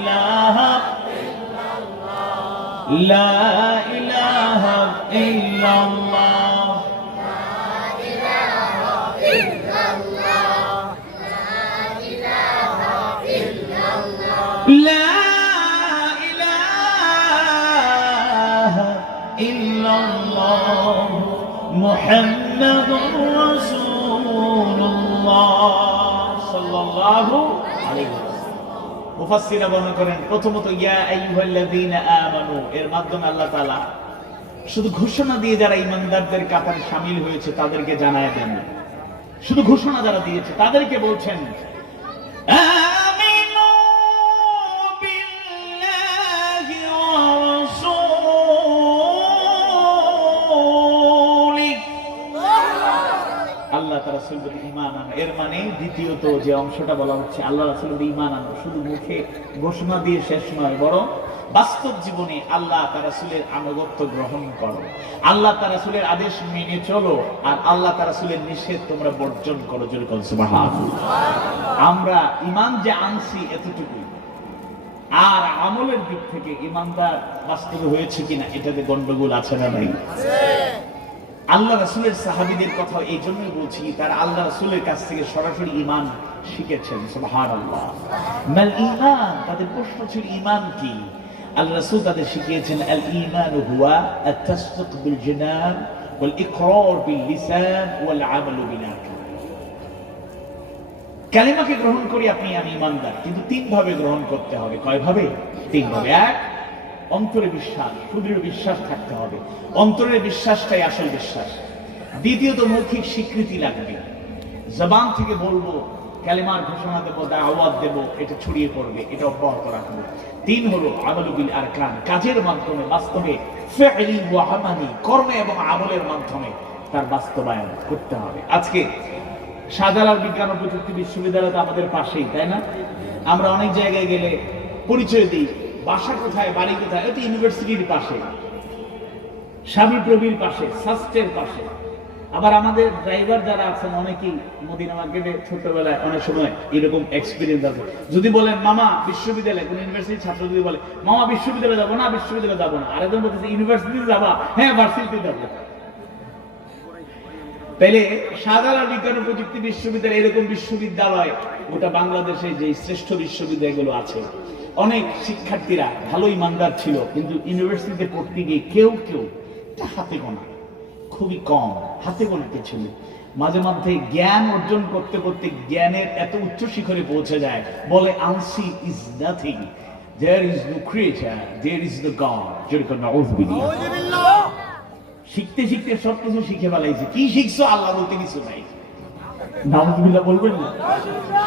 ইল্লাল্লাহ, লা ইলাহা ইল্লাল্লাহ, লা ইলাহা ইল্লাল্লাহ মুহাম্মাদুর রাসূলুল্লাহ সাল্লাল্লাহু আলাইহি ওয়াসাল্লাম। মুফাসসিররা বর্ণনা করেন, প্রথমত ইয়া আইয়ুহাল্লাযীনা আমানু এর মাধ্যমে আল্লাহ তাআলা শুধু ঘোষণা দিয়ে যারা ঈমানদারদের কাতারে শামিল হয়েছে তাদেরকে জানায় দেন, শুধু ঘোষণা যারা দিয়েছে তাদেরকে বলছেন আমিনু বিল্লাহি ওয়া রাসূলিহি, আল্লাহ তাআলা রাসূলের ঈমান আনো। এর মানে দ্বিতীয়ত যে অংশটা বলা হচ্ছে আল্লাহ রাসূলের ঈমান আনো, শুধু মুখে ঘোষণা দিয়ে শেষ নয়, বরং বাস্তব জীবনে আল্লাহ তার রাসূলের আনুগত্য গ্রহণ করো, আল্লাহ তার রাসূলের আদেশ মেনে চলো, আর আল্লাহ তার রাসূলের নিষেধ তোমরা বর্জন করো। জোরে বলো সুবহানাল্লাহ। আমরা ঈমান যে আনছি এতটুকুই, আর আমলের দিক থেকে ঈমানদার বাস্তবে হয়েছে কিনা এটাতে গন্ডগোল আছে না নাই? আল্লাহ রাসূলের সাহাবীদের কথা এই জন্যই বলছি, তারা আল্লাহ রাসূলের কাছ থেকে সরাসরি ঈমান শিখেছেন। সুবহানাল্লাহ। মাল ঈমান, তাদের প্রশ্ন ছিল ঈমান কি? আল্লাহ রাসূল তাদের শিখিয়েছেন আল ঈমান হুয়া আত-তাসদীক বিল জানান ওয়াল ইকরার বিল লিসান ওয়াল আমাল বিল আরকান। কালিমাকে গ্রহণ করি আপনি আমি ঈমানদার, কিন্তু তিন ভাবে গ্রহণ করতে হবে। কয় ভাবে? তিন ভাবে। এক, অন্তরে বিশ্বাস, সুদৃঢ় বিশ্বাস থাকতে হবে, অন্তরের বিশ্বাসটাই আসল বিশ্বাস। দ্বিতীয়ত মৌখিক স্বীকৃতি লাগবে, জবান থেকে বলবো, কালিমার ঘোষণা দেবো, দাওয়াত দেব, এটা ছড়িয়ে পড়বে, এটা অব্যাহত রাখবো। তিন হলো আমালু বিল আরকান, কাজের মাধ্যমে বাস্তবে, ফি'লি ওয়া আমালি, কর্মে এবং আমলের মাধ্যমে তার বাস্তবায়ন করতে হবে। আজকে শাহজালাল বিজ্ঞান ও প্রযুক্তি বিশ্ববিদ্যালয় তো আমাদের পাশেই, তাই না? আমরা অনেক জায়গায় গেলে পরিচয় দিই, বাসা কোথায়, বাড়ি কোথায়, এটা ইউনিভার্সিটির পাশে, সাবিপ্রবির পাশে, সাস্টের পাশে। আবার আমাদের ড্রাইভার যারা আছেন অনেকেই মদিনা মার্কেটে ছোটবেলায় অনেক সময় এরকম এক্সপিরিয়েন্স আছে। যদি বলেন মামা বিশ্ববিদ্যালয়, কোন ইউনিভার্সিটির ছাত্র যদি বলে মামা বিশ্ববিদ্যালয়ে যাবো না, বিশ্ববিদ্যালয়ে যাবো না, আরেকজন বলতেছে ইউনিভার্সিটিতে যাবা, হ্যাঁ ভার্সিটিতে যাবো। তাইলে শাহজালাল বিজ্ঞান ও প্রযুক্তি বিশ্ববিদ্যালয় এরকম বিশ্ববিদ্যালয় গোটা বাংলাদেশে যে শ্রেষ্ঠ বিশ্ববিদ্যালয়গুলো আছে, অনেক শিক্ষার্থীরা ভালো ইমানদার ছিল, কিন্তু ইউনিভার্সিটিতে পড়তে গিয়ে কেউ কেউ হাতে গোনা, খুবই কম হাতে গোনাতে ছিল। মাঝে মাঝে জ্ঞান অর্জন করতে করতে জ্ঞানের এত উচ্চ শিখরে পৌঁছে যায়, বলে unseen is nothing, there is no creator, there is no God। যেরকম নাউযুবিল্লাহ, শিখতে শিখতে সবকিছু শিখে ফেলাইছে। কি শিখছো? আল্লাহ বলতে কিছু নাই। নাউযুবিল্লাহ বলবেন না?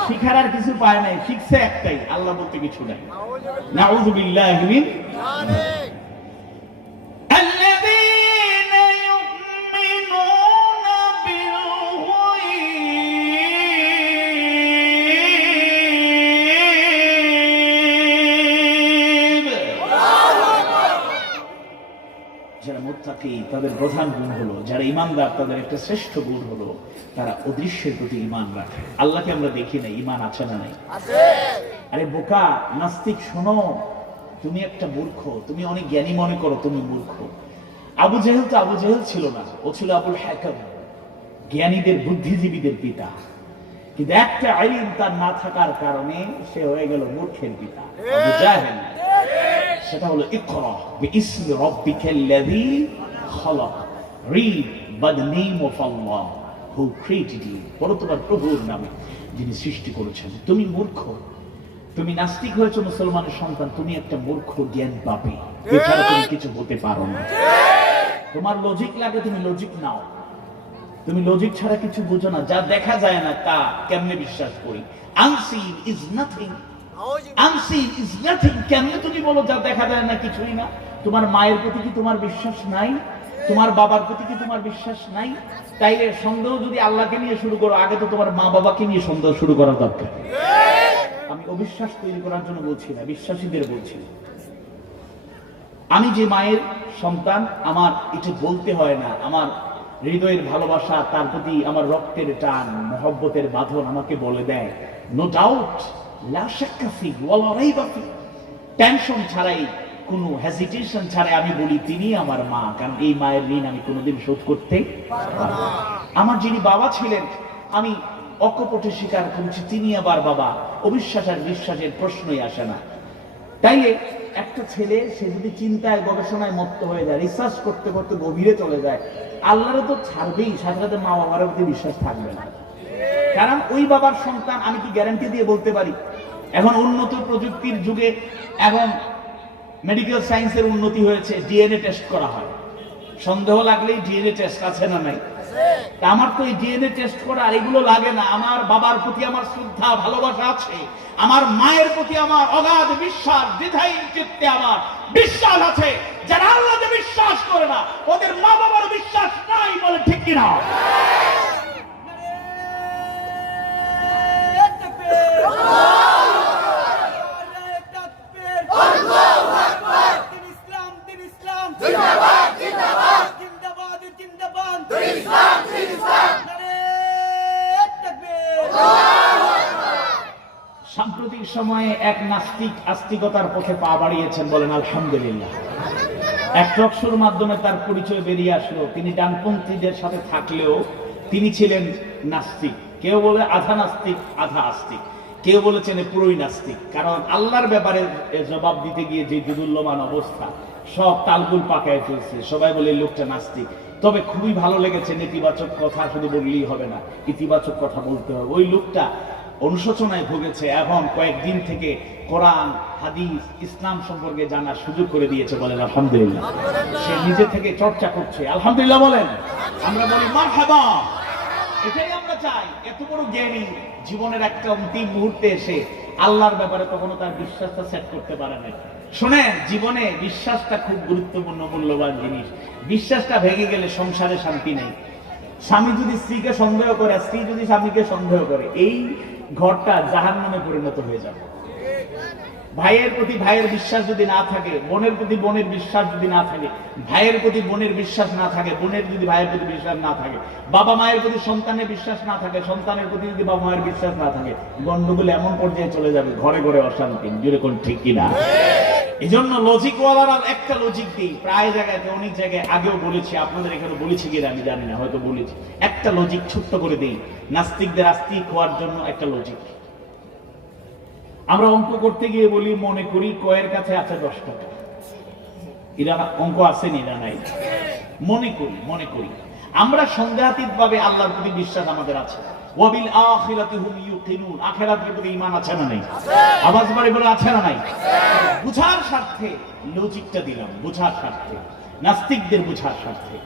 শিখার আর কিছু পায় নাই, শিখছে একটাই, আল্লাহ বলতে কিছু নাই। নাউযুবিল্লাহি মিন যালিক। যারা মুত্তাকি তাদের প্রধান গুণ হলো, যারা ইমানদার তাদের একটা শ্রেষ্ঠ গুণ হলো তারা অদৃশ্যের প্রতি ঈমান রাখে। আল্লাহকে আমরা দেখি না, ঈমান আছে না নাই? আছে। আরে বোকা নাস্তিক, শোনো, তুমি একটা মূর্খ, তুমি অনেক জ্ঞানী মনে করো, তুমি মূর্খ। আবু জেহেল তো আবু জেহেল ছিল না, ও ছিল আবুল হাকাম, জ্ঞানীদের বুদ্ধিজীবীদের পিতা। কিন্তু একটা ইলম তার না থাকার কারণে সে হয়ে গেল মূর্খের পিতা, আবু জাহেল। সেটা হলো ইকরা বিইসমি রাব্বিকাল্লাযী খালাক, read by the name of Allah who created you, পড়ো তোমার প্রভুর নামে যিনি সৃষ্টি করেছেন। তুমি মূর্খ, তুমি নাস্তিক হয়েছো, মুসলমানের সন্তান, তুমি একটা মূর্খ জ্ঞান পাবে, এছাড়া তুমি কিছু হতে পারো না। তোমার লজিক লাগে, তুমি লজিক নাও, তুমি লজিক ছাড়া কিছু বুঝো না। যা দেখা যায় না তা কেমনে বিশ্বাস করি? unseen is nothing, unseen is nothing। কেমনে তুমি বলো যা দেখা যায় না কিছুই না? তোমার মায়ের প্রতি কি তোমার বিশ্বাস নাই? তোমার বাবার প্রতি কি তোমার বিশ্বাস নাই? তাইলে সন্দেহ যদি আল্লাহকে নিয়ে শুরু করো, আগে তো তোমার মা বাবাকে নিয়ে সন্দেহ শুরু করা দরকার। আমি অবিশ্বাস তৈরি করার জন্য বলছি না, বিশ্বাসীদের বলছি। আমি যে মায়ের সন্তান, আমার এটা বলতে হয় না, আমার হৃদয়ের ভালোবাসা, তার প্রতি আমার রক্তের টান, মহব্বতের বাঁধন আমাকে বলে দেয়, নো ডাউট, লা শাক্কা ফি ওয়ালা রাইবা ফি, টেনশন ছাড়াই, কোনো হেজিটেশন ছাড়াই আমি বলি তিনি আমার মা, কারণ এই মায়ের ঋণ আমি কোনোদিন শোধ করতে পারবো না। আমার যিনি বাবা ছিলেন, আমি অকপটে স্বীকার করছি তিনি আবার বাবা, অবিশ্বাস আর বিশ্বাসের প্রশ্নই আসে না। তাইলে একটা ছেলে সে যদি চিন্তায় গবেষণায় মত্ত হয়ে যায়, রিসার্চ করতে করতে গভীরে চলে যায়, আল্লাহরে তো ছাড়বেই, সাথে সাথে মা বাবার প্রতি বিশ্বাস থাকবে না। কারণ ওই বাবার সন্তান, আমি কি গ্যারান্টি দিয়ে বলতে পারি? এখন উন্নত প্রযুক্তির যুগে, এখন মেডিকেল সায়েন্সের উন্নতি হয়েছে, ডিএনএ টেস্ট করা হয়, সন্দেহ লাগলেই ডিএনএ টেস্ট আছে না নাই? আমার তো এই ডিএনএ টেস্ট করা আর এগুলো লাগে না। আমার বাবার প্রতি আমার শ্রদ্ধা ভালোবাসা আছে, আমার মায়ের প্রতি আমার অগাধ বিশ্বাস, দ্বিধাহীন চিত্তে আমার বিশ্বাস আছে। যারা আল্লাহকে বিশ্বাস করে না, ওদের মা বাবার বিশ্বাস নাই, বলে ঠিক কিনা? সাম্প্রতিক সময়ে এক নাস্তিক আস্তিকতার পথে পা বাড়িয়েছেন, বলেন আলহামদুলিল্লাহ। এক টকশোর মাধ্যমে তার পরিচয় বেরিয়ে আসলো, তিনি ডানপন্থীদের সাথে থাকলেও তিনি ছিলেন নাস্তিক। কেউ বলে আধা নাস্তিক আধা আস্তিক, কেউ বলেছেন পুরোই নাস্তিক, কারণ আল্লাহর ব্যাপারে জবাব দিতে গিয়ে যে দুদুল্যমান অবস্থা, সব তালগুল পাকায় ফেলছে, সবাই বলে লোকটা নাস্তিক। তবে খুবই ভালো লেগেছে, নেতিবাচক কথা শুধু বললেই হবে না, ইতিবাচক কথা বলতে হবে। ওই লোকটা অনুশোচনায় ভুগেছে, এখন কয়েকদিন থেকে কোরআন হাদিস ইসলাম সম্পর্কে জানার সুযোগ করে দিয়েছে, বলেন আলহামদুলিল্লাহ। সে নিজে থেকে চর্চা করছে, আলহামদুলিল্লাহ বলেন। আমরা বলি মারহাবা, এটাই আমরা চাই। এত বড় জ্ঞানী জীবনের একটা অন্তিম মুহূর্তে এসে আল্লাহর ব্যাপারে কখনো তার বিশ্বাসটা সেট করতে পারে না। শোনেন, জীবনে বিশ্বাসটা খুব গুরুত্বপূর্ণ, মূল্যবান জিনিস। বিশ্বাসটা ভেঙে গেলে সংসারে শান্তি নেই। স্বামী যদি স্ত্রীকে সন্দেহ করে, স্ত্রী যদি স্বামীকে সন্দেহ করে, এই ঘরটা জাহান্নামে পরিণত হয়ে যাবে। ভাইয়ের প্রতি ভাইয়ের বিশ্বাস যদি না থাকে, বোনের প্রতি বোনের বিশ্বাস যদি না থাকে, ভাইয়ের প্রতি বোনের বিশ্বাস না থাকে, বোনের যদি ভাইয়ের প্রতি বিশ্বাস না থাকে, বাবা মায়ের প্রতি সন্তানের বিশ্বাস না থাকে, সন্তানের প্রতি যদি বাবা মায়ের বিশ্বাস না থাকে, গন্ডগোল এমন পর্যায়ে চলে যাবে, ঘরে ঘরে অশান্তি। যেরকম ঠিক কিনা? এই জন্য লজিক ওয়ালার একটা লজিক দিই, প্রায় জায়গায় অনেক জায়গায় আগেও বলেছি, আপনাদের এখানে বলেছি কিনা আমি জানি না, হয়তো বলেছি। একটা লজিক ছোট্ট করে দিই, নাস্তিকদের আস্তিক হওয়ার জন্য একটা লজিক। আমরা অঙ্ক করতে গিয়ে বলি, মনে করি কয়ের কাছে আছে 10 টাকা। এরা অঙ্ক আসেনি, এরা নাই। মনে করি আমরা সন্দেহাতীত ভাবে আল্লাহর প্রতি বিশ্বাস আমাদের আছে। ওয়াবিল আখিরাতি হুম ইউকিনুন, আখিরাতের প্রতি ঈমান আছে না নাই? আওয়াজ বাড়ি বলে আছে না নাই? বুঝার স্বার্থে লজিকটা দিলাম, বুঝার স্বার্থে, নাস্তিকদের বুঝার স্বার্থে।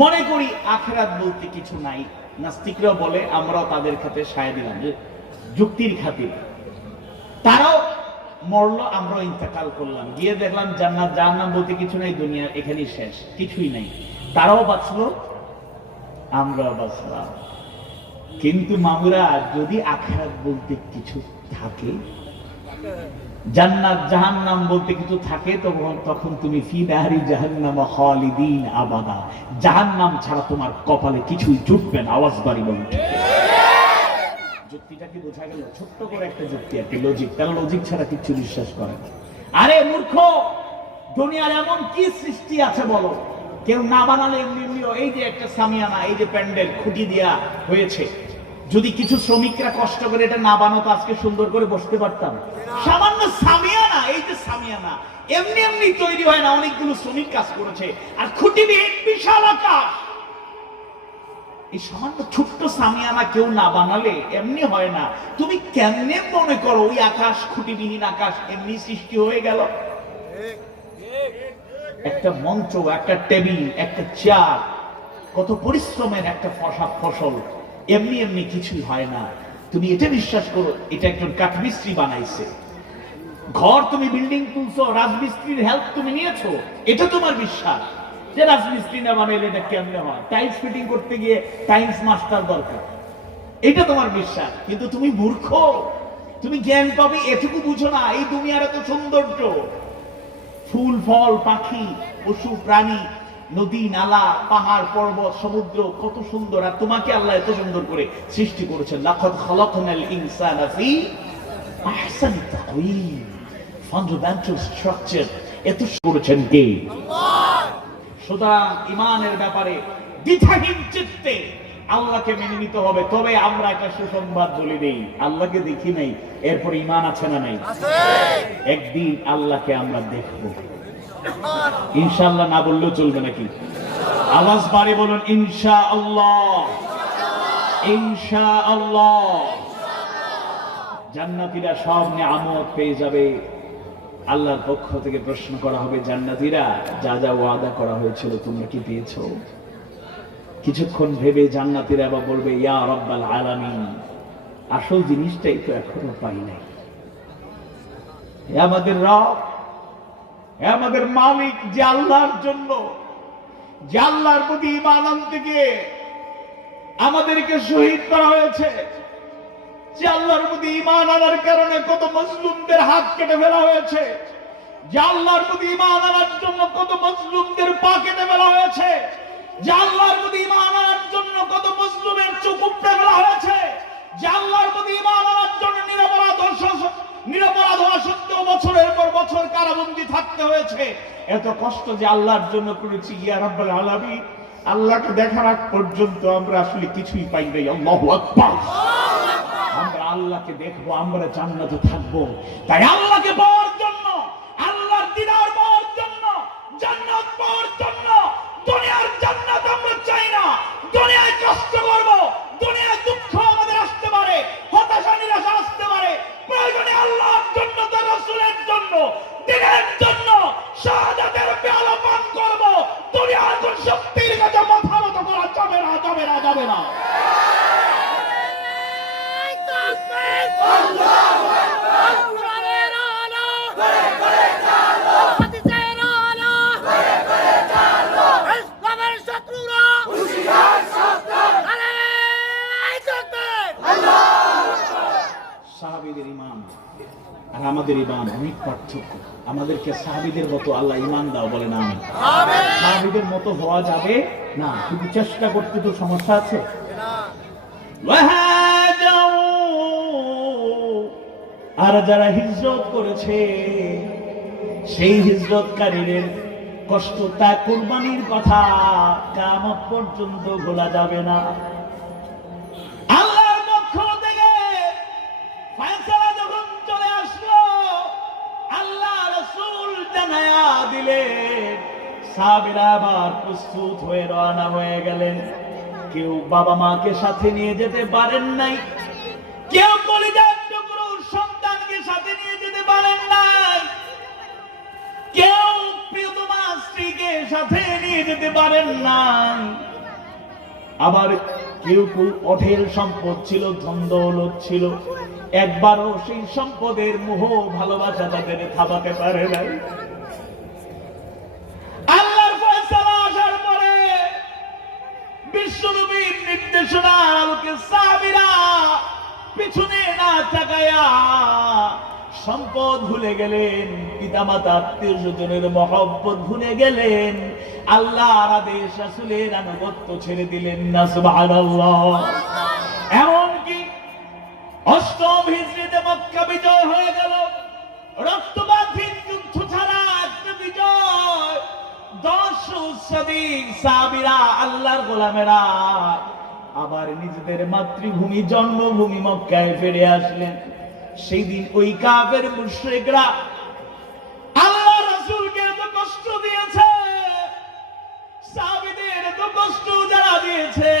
মনে করি আখিরাত বলতে কিছু নাই। নাস্তিকরা বলে, আমরাও তাদের খাতে সায় দিলাম, যে যুক্তির খাতিরে। তারাও মরলো, আমরাও ইন্তেকাল করলাম, গিয়ে দেখলাম জান্নাত জাহান্নাম বলতে কিছু নাই, দুনিয়া এখানেই শেষ, কিছুই নাই। তারাও বাঁচলো, আমরাও বাঁচলাম। কিন্তু মামুরা, যদি আখিরাত বলতে কিছু থাকে, জান্নাত জাহান্নাম বলতে কিছু থাকে, তখন তুমি ফি নারি জাহান্নাম খালিদিন আবাদা, জাহান্নাম ছাড়া তোমার কপালে কিছুই জুটবে না। আওয়াজ বাড়ি বলুন। যুক্তিটা কি বোঝা গেল? ছোট্ট করে একটা যুক্তি, একটা লজিক। তারা লজিক ছাড়া কিছু বিশ্বাস করে না। আরে মূর্খ, দুনিয়ার এমন কি সৃষ্টি আছে বলো? কেউ না বানালে এমনিও এই যে একটা সামিয়ানা, এই যে প্যান্ডেল খুঁটি দেয়া হয়েছে, যদি কিছু শ্রমিকরা কষ্ট করে এটা না বানাতো, আজকে সুন্দর করে বসতে পারতাম? সামান্য সামিয়ানা, এই যে সামিয়ানা এমনি তৈরি হয় না, অনেকগুলো শ্রমিক কাজ করেছে। আর খুঁটি বিশাল আকাশ, এই সামান্য ছোট্ট সামিয়ানা কেউ না বানালে এমনি হয় না। তুমি কেমনে মনে করো ওই আকাশ, খুঁটিবিহীন আকাশ এমনি সৃষ্টি হয়ে গেল? একটা মঞ্চ, একটা টেবিল, একটা চেয়ার, কত পরিশ্রমের একটা ফসল, এমনি কিছুই হয় না। তুমি এটা বিশ্বাস করো, এটা একজন কাঠমিস্ত্রি বানাইছে। ঘর তুমি বিল্ডিং তুলছো, রাজমিস্ত্রির হেল্প তুমি নিয়েছো, এটা তোমার বিশ্বাস। যে রাজমিস্ত্রি না বানাইলে এটা কেমনে হয়? টাইলস ফিটিং করতে গিয়ে টাইলস মাস্টার দরকার, এটা তোমার বিশ্বাস। কিন্তু তুমি মূর্খ, তুমি জ্ঞান পাবে এটুকু বুঝো না, এই দুনিয়ার এত সৌন্দর্য, ফুল ফল পাখি পশু প্রাণী, নদী নালা পাহাড় পর্বত সমুদ্র, কত সুন্দর। আর তোমাকে আল্লাহ এত সুন্দর করে সৃষ্টি করেছেন। লাকাদ খালাকনাল ইনসানা ফি আহসানি তাকওয়িম, ফান্ডামেন্টাল স্ট্রাকচার এত করেছেন কে? আল্লাহ। সুতরাং ঈমানের ব্যাপারে দ্বিধাহীন চিত্তে আল্লাহকে মেনে নিতে হবে। তবে আমরা একটা সুসংবাদ বলে দেই, আল্লাহকে দেখি নাই, এরপর ঈমান আছে না নাই? একদিন আল্লাহকে আমরা দেখব ইনশাআল্লাহ। না বললেও চলবে নাকি? আওয়াজ বাড়ি বলুন ইনশাআল্লাহ, ইনশাআল্লাহ। জান্নাতীরা সব নিয়ামত পেয়ে যাবে। আল্লাহর পক্ষ থেকে প্রশ্ন করা হবে, জান্নাতীরা যা যা ওয়াদা করা হয়েছিল তোমরা কি পেয়েছো? কিছুক্ষণ ভেবে জান্নাতীরা আবার বলবে, ইয়া রাব্বাল আলামিন, আসল জিনিসটাই তো এখনো পাই নাই। হে আমাদের রব, হে আমাদের মালিক, যে আল্লাহর জন্য, যে আল্লাহর প্রতি ঈমান আনতে গিয়ে আমাদেরকে শহীদ করা হয়েছে, যে আল্লাহর প্রতি ঈমান আনার কারণে কত মজলুমদের হাত কেটে ফেলা হয়েছে, যে আল্লাহর প্রতি ঈমান আনার জন্য কত মজলুমদের পা কেটে ফেলা হয়েছে, যে আল্লাহর প্রতি ঈমান আনার জন্য কত মজলুমের চোখ উপড়ে ফেলা হয়েছে, যে আল্লাহর প্রতি ঈমান আনার জন্য নিরপরাধ হওয়া সত্ত্বেও বছরের পর বছর কারাবন্দী থাকতে হয়েছে। এত কষ্ট যে আল্লাহর জন্য করেছি, ইয়া রাব্বাল আলামিন, আল্লাহকে দেখার আগ পর্যন্ত আমরা আসলে কিছুই পাই নাই। আল্লাহু আকবার। আমরা আল্লাহকে দেখবো, আমরা জান্নাতে থাকবো। তাই আল্লাহকে পাওয়ার জন্য, আল্লাহর দিদার পাওয়ার জন্য, জান্নাত পাওয়ার জন্য দুনিয়ার জান্নাত আমরা চাই না। দুনিয়ায় কষ্ট করব, দুনিয়ায় দুঃখ আমাদের আসতে পারে, হতাশা নিরাশা আসতে পারে, প্রয়োজনে আল্লাহর জন্য, তার রাসূলের জন্য, দিনের জন্য শাহাদাতের পেয়ালা পান করব। দুনিয়ার কোন শক্তির কাছে মাথা নত করা যাবে না, যাবে না, যাবে না। সাহাবীদের ঈমান আর আমাদের ঈমান অনেক পার্থক্য। আমাদেরকে সাহাবীদের মতো আল্লাহ ঈমান দাও, বলে না আমিন। সাহাবীদের মতো হওয়া যাবে না, শুধু চেষ্টা করতে তো সমস্যা আছে। আর যারা হিজরত করেছে সেই হিজরতকারীদের কষ্ট, তা কুরবানির কথা কিয়ামত পর্যন্ত ভোলা যাবে না। আল্লাহর পক্ষ থেকে ফয়সালা যখন চলে আসলো, আল্লাহ রাসূল জানায়া দিলেন, সাহাবীরা আবার প্রস্তুত হয়ে রওনা হয়ে গেলেন। কেউ বাবা মাকে সাথে নিয়ে যেতে পারেন নাই, কেউ কলিজার টুকরো সন্তানকে সাথে নিয়ে যেতে পারেন নাই, কেউ প্রিয়তমা স্ত্রীকে সাথে নিয়ে যেতে পারেন নাই। আবার কেউ কেউ অঢেল সম্পদ ছিল, ধন দৌলত ছিল, একবারও সেই সম্পদের মোহ ভালোবাসা তাদের থামাতে পারে নাই। আল্লাহর ফয়সালা আসার পরে বিশ্বনবীর নির্দেশনা আলোকে সাহাবীরা পিছনে না তাকায়া সম্পদ ভুলে গেলেন, পিতামাতা আত্মীয় স্বজনের মহব্বত ভুলে গেলেন, আল্লাহর আদেশ রাসূলের আনুগত্য ছেড়ে দিলেন না। সুবহানাল্লাহ। এমনকি অষ্টম হিজরিতে মক্কা বিজয় হয়ে গেল, রক্তপাতহীন যুদ্ধ ছাড়া একটা বিজয়। 10 শতাধিক সাহাবীরা আল্লাহর গোলামেরা আবার নিজেদের মাতৃভূমি জন্মভূমি মক্কায় ফিরে আসলেন। সেই দিন ওই কাফের মুশরিকরা আল্লাহর রাসূলকে এত কষ্ট দিয়েছে, সাহাবীদের এত কষ্ট যারা দিয়েছে,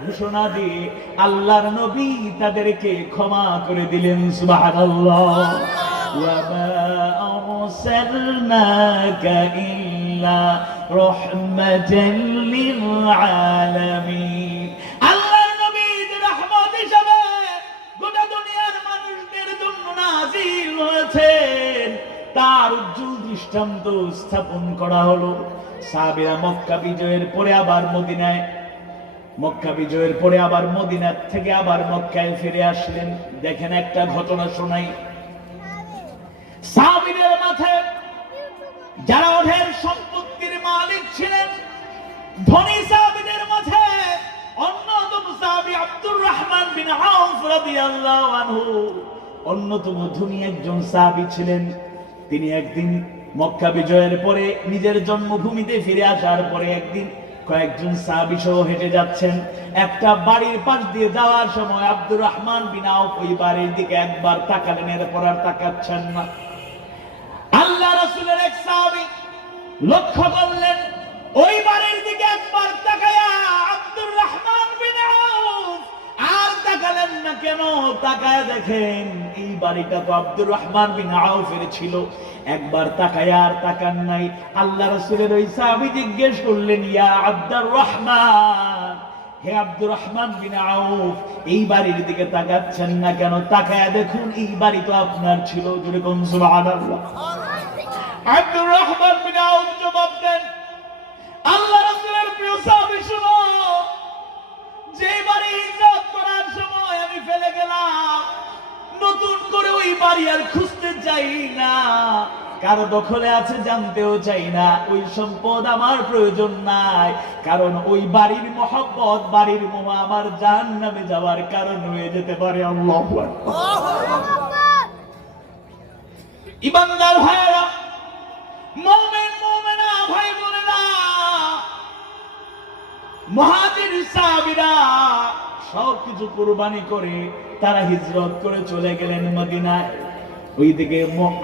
ঘোষণা দিয়ে আল্লাহর নবী তাদেরকে ক্ষমা করে দিলেন। সুবহানাল্লাহ। ওয়া মা আরসালনাকা ইল্লা রাহমাতাল লিল আলামিন। আল্লাহর নবী রাহমত হিসেবে গোটা দুনিয়ার মানুষদের জন্য নাযিল হয়েছেন, তার উজ্জ্বল দৃষ্টান্ত স্থাপন করা হলো। সাহাবীরা মক্কা বিজয়ের পরে আবার মদিনায়, মক্কা বিজয়ের পরে আবার মদিনা থেকে আবার মক্কায় ফিরে আসলেন। দেখেন একটা ঘটনা শোনাই। সাহাবীদের মাঝে যারা অঢেল সম্পত্তির মালিক ছিলেন, ধনী সাহাবীদের মাঝে অন্যতম সাহাবী আব্দুর রহমান বিন আউফ রাদিয়াল্লাহু আনহু অন্যতম ধনী একজন সাহাবী ছিলেন। তিনি একদিন মক্কা বিজয়ের পরে নিজের জন্মভূমিতে ফিরে আসার পরে একদিন কয়েকজন সাহাবী সহ হেঁটে যাচ্ছেন। একটা বাড়ির পাশ দিয়ে যাওয়ার সময় আব্দুর রহমান বিন আউফ ওই বাড়ির দিকে একবার তাকালেন, এরপর আর তাকাচ্ছেন না। আল্লাহ রাসূলের এক সাহাবী লক্ষ্য করলেন, ওই বাড়ির দিকে একবার তাকায়া আব্দুর রহমান বিন আউফ আর তাকালেন না কেন? তাকায়া দেখেন এই বাড়িটা তো আব্দুর রহমান বিন আউফের ছিল। একবার তাকায়া আর তাকান নাই। আল্লাহ রাসূলের ওই সাহাবী জিজ্ঞেস করলেন, ইয়া আব্দুর রহমান, হে আব্দুর রহমান বিন আউফ, এই বাড়ির দিকে তাকাচ্ছেন না কেন? তাকায়া দেখুন এই বাড়ি তো আপনার ছিল। জোরে কোন সুবহানাল্লাহ। আব্দুর রহমান বিন আউফ জবাব দেন, আল্লাহ রাসূলের প্রিয় সাহাবী, শুনো, যে বাড়ি হিজরত করার সময় আমি ফেলে গেলাম, নতুন করে ওই বাড়ি আর খুঁজতে চাই না, কারো দখলে আছে জানতেও চাই না। ওই সম্পদ আমার প্রয়োজন নাই, কারণ ওই বাড়ির মহব্বত, বাড়ির মোহ আমার জাহান্নামে যাওয়ার কারণ হয়ে যেতে পারে। আল্লাহু আকবার। ইমানদার ভাইরা, মুমিন মুমিনা ভাই বোনেরা, মুহাজির সাহাবীরা সবকিছু কুরবানি করে তারা হিজরত করে চলে গেলেন মদিনায়। ওইদিকে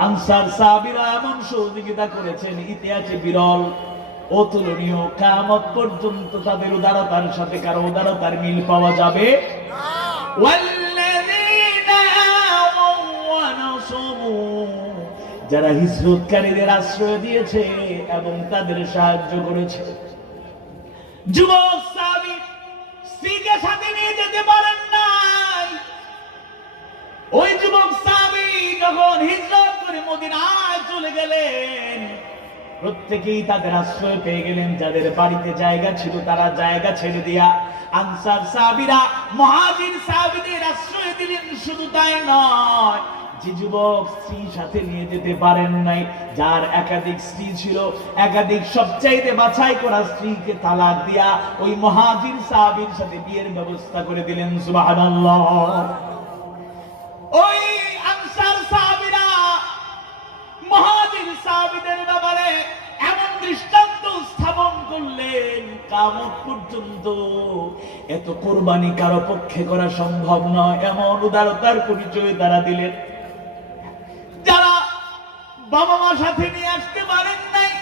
আনসার সাহাবীরা এমন সহযোগিতা করেছেন ইতিহাসে বিরল, অতুলনীয়। কিয়ামত পর্যন্ত তাদের উদারতার সাথে কারো উদারতার মিল পাওয়া যাবে যারা হিজরতকারীদের আশ্রয় দিয়েছে এবং তাদের সাহায্য করেছে। যুবক সাহাবী স্ত্রীকে সাথে নিয়ে যেতে পারেন নাই। ওই যুবক সাহাবী যখন হিজরত করে মদিনায় চলে গেলেন, প্রত্যেকেই তাদের আশ্রয় পেয়ে গেলেন। যাদের বাড়িতে জায়গা ছিল তারা জায়গা ছেড়ে দিয়া আনসার সাহাবীরা মুহাজির সাহাবীদের আশ্রয় দিলেন। শুধু তাই নয়, যে যুবক স্ত্রী সাথে নিয়ে যেতে পারেন নাই, যার একাধিক স্ত্রী ছিল, একাধিক সবচাইতে বাছাই করা স্ত্রীকে তালাক দিয়া ওই মুহাজির সাহাবীর সাথে বিয়ের ব্যবস্থা করে দিলেন। সুবহানাল্লাহ। ওই আনসার সাহাবীরা মুহাজির সাহাবীদের ব্যাপারে এমন দৃষ্টান্ত স্থাপন করলেন, কিয়ামত পর্যন্ত এত কুরবানি কারো পক্ষে করা সম্ভব নয়, এমন উদারতার পরিচয় তারা দিলেন। যারা বাবা মা সাথে নিয়ে আসতে পারেন নাই,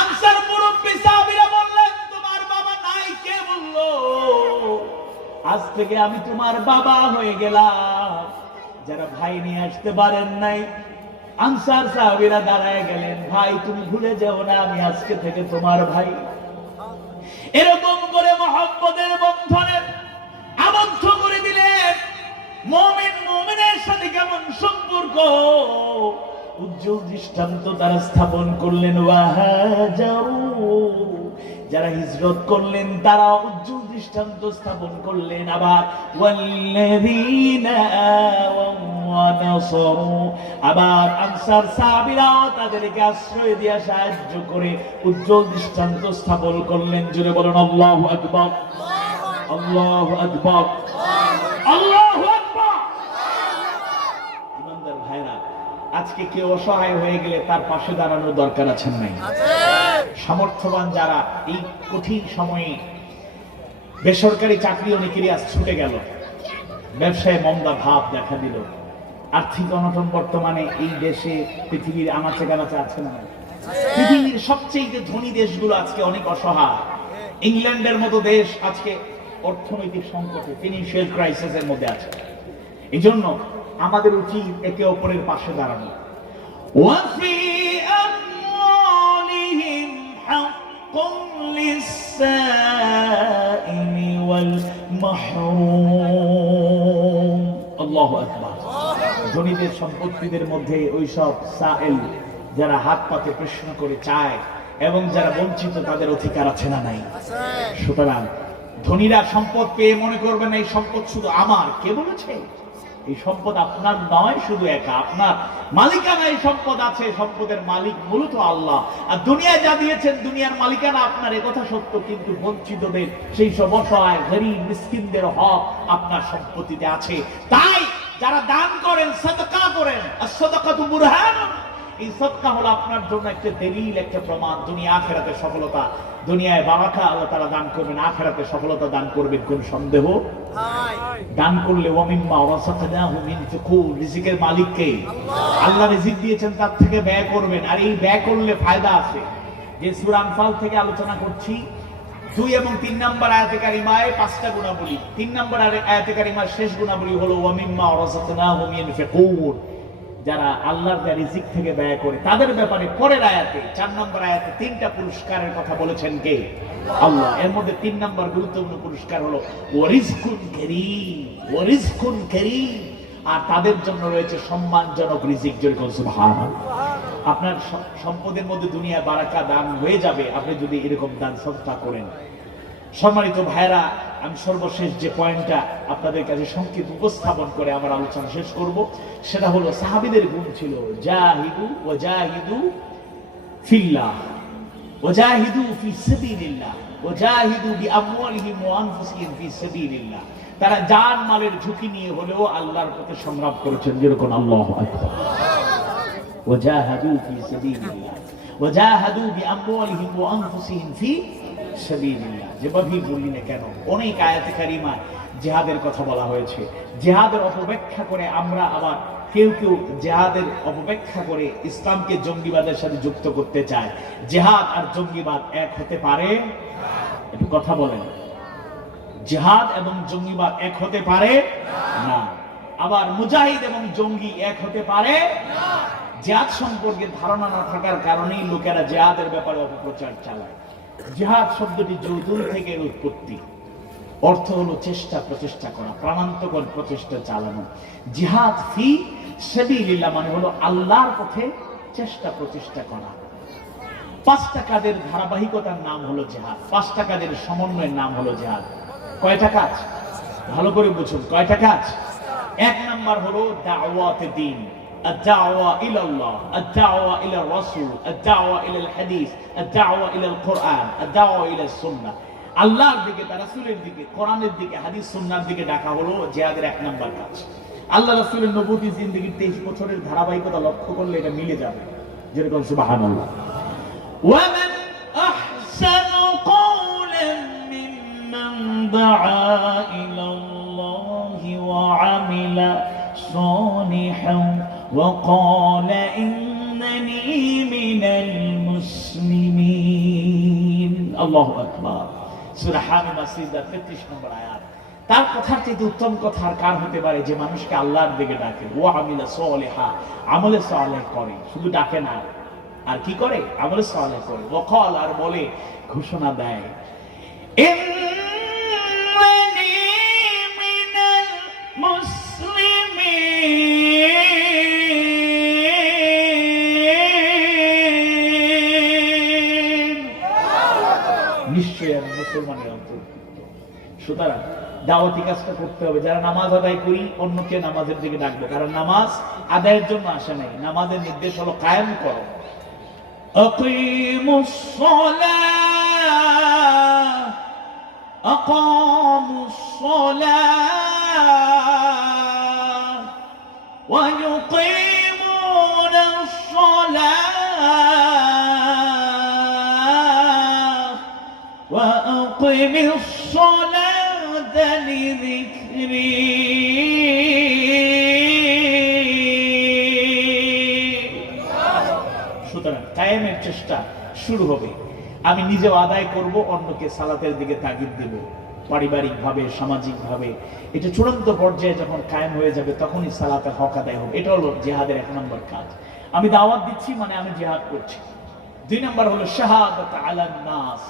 আনসার মুরব্বী সাহাবীরা বললেন, তোমার বাবা নাই। কে বলল? আজ থেকে আমি তোমার বাবা হয়ে গেলাম। যারা ভাই নিয়ে আসতে পারেন নাই, আনসার সাহাবীরা দাঁড়ায় গেলেন, ভাই তুমি ভুলে যাও না, আমি আজকে থেকে তোমার ভাই। এরকম করে মহব্বতের বন্ধনে আবদ্ধ করে দিলেন। মুমিন মুমিনের সাথে কেমন সম্পর্ক, উজ্জ্বল দৃষ্টান্ত তারা স্থাপন করলেন। ওয়াহাজারু, যারা হিজরত করলেন তারা উজ্জ্বল দৃষ্টান্ত স্থাপন করলেন। আবার ওয়াল্লাযীনা ওয়া নাসারু, আবার আনসার সাহাবীরাও তাদেরকে আশ্রয় দিয়ে সাহায্য করে উজ্জ্বল দৃষ্টান্ত স্থাপন করলেন। জোরে বলুন আল্লাহু আকবার, আল্লাহু আকবার, আল্লাহু আকবার। ইমানদার ভাইরা, আজকে কেউ অসহায় হয়ে গেলে তার পাশে দাঁড়ানোর দরকার আছে নাই? সামর্থ্যবান যারা এই কঠিন সময়ে বেসরকারি চাকরি অনেকেরই আজ ছুটে গেল, ব্যবসায় মন্দা ভাব দেখা দিল, আর্থিক অনটন বর্তমানে এই দেশে পৃথিবীর আনাচে কানাচে আছে না? পৃথিবীর সবচেয়ে ধনী দেশগুলো আজকে অনেক অসহায়। ইংল্যান্ডের মতো দেশ আজকে অর্থনৈতিক সংকটে, ফিনান্সিয়াল ক্রাইসিসের মধ্যে আছে। এই জন্য আমাদের উচিত একে অপরের পাশে দাঁড়ানো। ওয়াফি আমওয়ালিহিম হাক্কুন লিস-সাইলি ওয়াল মাহরুম। আল্লাহু আকবার। ধনীদের সম্পত্তিদের মধ্যে ওই সব সাইল, যারা হাত পাতে প্রশ্ন করে চায়, এবং যারা বঞ্চিত, তাদের অধিকার আছে না নাই? সুতরাং ধনীরা সম্পদ পেয়ে মনে করবেন এই সম্পদ শুধু আমার। কে বলেছে? এই সম্পদ আপনার নয় শুধু একা, আপনার মালিকানা এই সম্পদ আছে। সম্পদের মালিক মূলত আল্লাহ। আর দুনিয়া যা দিয়েছেন, দুনিয়ার মালিকানা আপনার, একথা সত্য, কিন্তু বঞ্চিতদের, সেই সব অসহায় গরীব মিসকিনদের হক আপনার সম্পত্তিতে আছে। তাই যারা দান করেন, সাদকা করেন, as-সাদাকাতু বুরহানুন, এই সাদকা হলো আপনার জন্য একটা দলিল, একটা প্রমাণ। দুনিয়া আখিরাতে সফলতা, দুনিয়ায় বারাকা আল্লাহ তাআলা দান করবেন, আখিরাতে সফলতা দান করবেন, কোন সন্দেহ নাই। দান করলে ওয়ামিম্মা ওয়াসাকনাহুম ইনফিকুন, রিজিকের মালিক কে? আল্লাহ রিজিক দিয়েছেন, তার থেকে ব্যয় করবেন। আর এই ব্যয় করলে ফায়দা আছে। যে সূরা আনফাল থেকে আলোচনা করছি, 2 এবং 3 নম্বর আয়াতে কারিমায় 5টা গুণাবলী। 3 নম্বর আয়াতে কারিমার শেষ গুণাবলী হলো ওয়ামিম্মা ওয়াসাকনাহুম ইনফিকুন, যারা আল্লাহর দেয়া রিজিক থেকে ব্যয় করে তাদের ব্যাপারে পরের আয়াতে 4 নম্বর আয়াতে 3টা পুরস্কারের কথা বলেছেন কে? আল্লাহ। এর মধ্যে 3 নম্বর গুরুত্বপূর্ণ পুরস্কার হলো ওয়ারিজকুন কারীম, ওয়ারিজকুন কারীম, আর তাদের জন্য রয়েছে সম্মানজনক রিজিক। যেরকম সুবহানাল্লাহ। আপনার সম্পদের মধ্যে দুনিয়া বারাকা দান হয়ে যাবে আপনি যদি এরকম দান সদকা করেন। সম্মানিত ভাইরা, আমি সর্বশেষ যে পয়েন্টটা আপনাদের কাছে সংক্ষেপ উপস্থাপন করে আমার আলোচনা শেষ করব, সেটা হলো সাহাবীদের গুণ ছিল জাহিদু ওয়াজাহিদু ফিল্লাহ, ওয়াজাহিদু ফি সাবিলিল্লাহ, ওয়াজাহিদু বিআমওয়ালিহিম ওয়া আনফুসিহিম ফি সাবিলিল্লাহ। তারা জান মালের ঝুঁকি নিয়ে হলেও আল্লাহর পথে সংগ্রাম করেছেন। যেরকম আল্লাহু আকবার। ওয়াজাহাদু ফি সাবিলিল্লাহ, ওয়াজাহাদু বিআমওয়ালিহিম ওয়া আনফুসিহিম ফি সাবিলিল্লাহ। যেভাবেই বলি না কেন, অনেক আয়াতে কারিমা জিহাদের কথা বলা হয়েছে। জিহাদের অপব্যাখ্যা করে আমরা আবার কেউ জিহাদের অপব্যাখ্যা করে ইসলামকে জঙ্গিবাদের সাথে যুক্ত করতে চায়। জিহাদ আর জঙ্গিবাদ এক হতে পারে? একটু কথা বলেন। জিহাদ এবং জঙ্গিবাদ এক হতে পারে না। আবার মুজাহিদ এবং জঙ্গি এক হতে পারে না। জিহাদ সম্পর্কে ধারণা না থাকার কারণেই লোকেরা জিহাদের ব্যাপারে অপপ্রচার চালায়। জিহাদ শব্দটি যৌতুল থেকে উৎপত্তি, অর্থ হলো চেষ্টা, প্রচেষ্টা করা, প্রাণান্তকর প্রচেষ্টা চালানো। জিহাদ ফি সাবিলিল্লাহ মানে হলো আল্লাহর পথে চেষ্টা প্রচেষ্টা করা। 5টা কাজের ধারাবাহিকতার নাম হলো জিহাদ, 5টা কাজের সমন্বয়ের নাম হলো জিহাদ। কয়টা কাজ? ভালো করে বুঝুন, কয়টা কাজ? 1 নাম্বার হলো দাওয়াতে দ্বীন, الدعوة إلى الله، الدعوة إلى الرسول، الدعوة إلى الحديث، الدعوة إلى القرآن، الدعوة إلى السنة। আল্লাহর দিকে, তার রাসূলের দিকে, কোরআনের দিকে, হাদিস সুন্নাহর দিকে ডাকা হলো জিহাদের 1 নাম্বার কাজ। আল্লাহ রাসূলের নবুয়তী জিন্দেগীর 23 বছরের ধারাবাহিকতা লক্ষ্য করলে এটা মিলে যাবে। যেরকম সুবহানাল্লাহ। ومن أحسن قولا ممن دعا إلى الله وعمل صالحا وقال إنني من المسلمين। الله أكبر। সূরা হামিমা সিজদা 33 নম্বর আয়াত। তার কথার চেয়ে উত্তম কথা আর কার হতে পারে যে মানুষকে আল্লাহর দিকে ডাকে, ওয়া আমিলা সালিহা, আমলে সালেহ করে, শুধু ডাকে না, আর কি করে? আমলে সালেহ করে। ওয়াকাল, আর বলে, ঘোষণা দেয়, ইন্নানি মিনাল মুসলিমিন, নিশ্চয়ই আমি মুসলমানের অন্তর্ভুক্ত। সুতরাং দাওয়াতি কাজটা করতে হবে। যারা নামাজ আদায় করি, অন্যকে নামাজের দিকে ডাকবো, কারণ নামাজ আদায়ের জন্য আসে নাই। নামাজের নির্দেশ হলো কায়েম করো। আকিমুস সালাহ, আকামুস সালাহ ওয়া ইউকিমুনাস সালাহ ওয়া আকিমিস সালাতা লিযিকরি। সুতরাং কায়েমের চেষ্টা শুরু হবে। আমি নিজেও আদায় করব, অন্যকে সালাতের দিকে তাগিদ দেব। পারিবারিক ভাবে, সামাজিক ভাবে এটা চূড়ান্ত পর্যায়ে যখন কায়েম হয়ে যাবে, তখনই সালাতের হক আদায় হবে। এটা হলো জিহাদের 1 নম্বর কাজ। আমি দাওয়াত দিচ্ছি মানে আমি জিহাদ করছি। 2 নম্বর হলো শাহাদাত আলান নাস।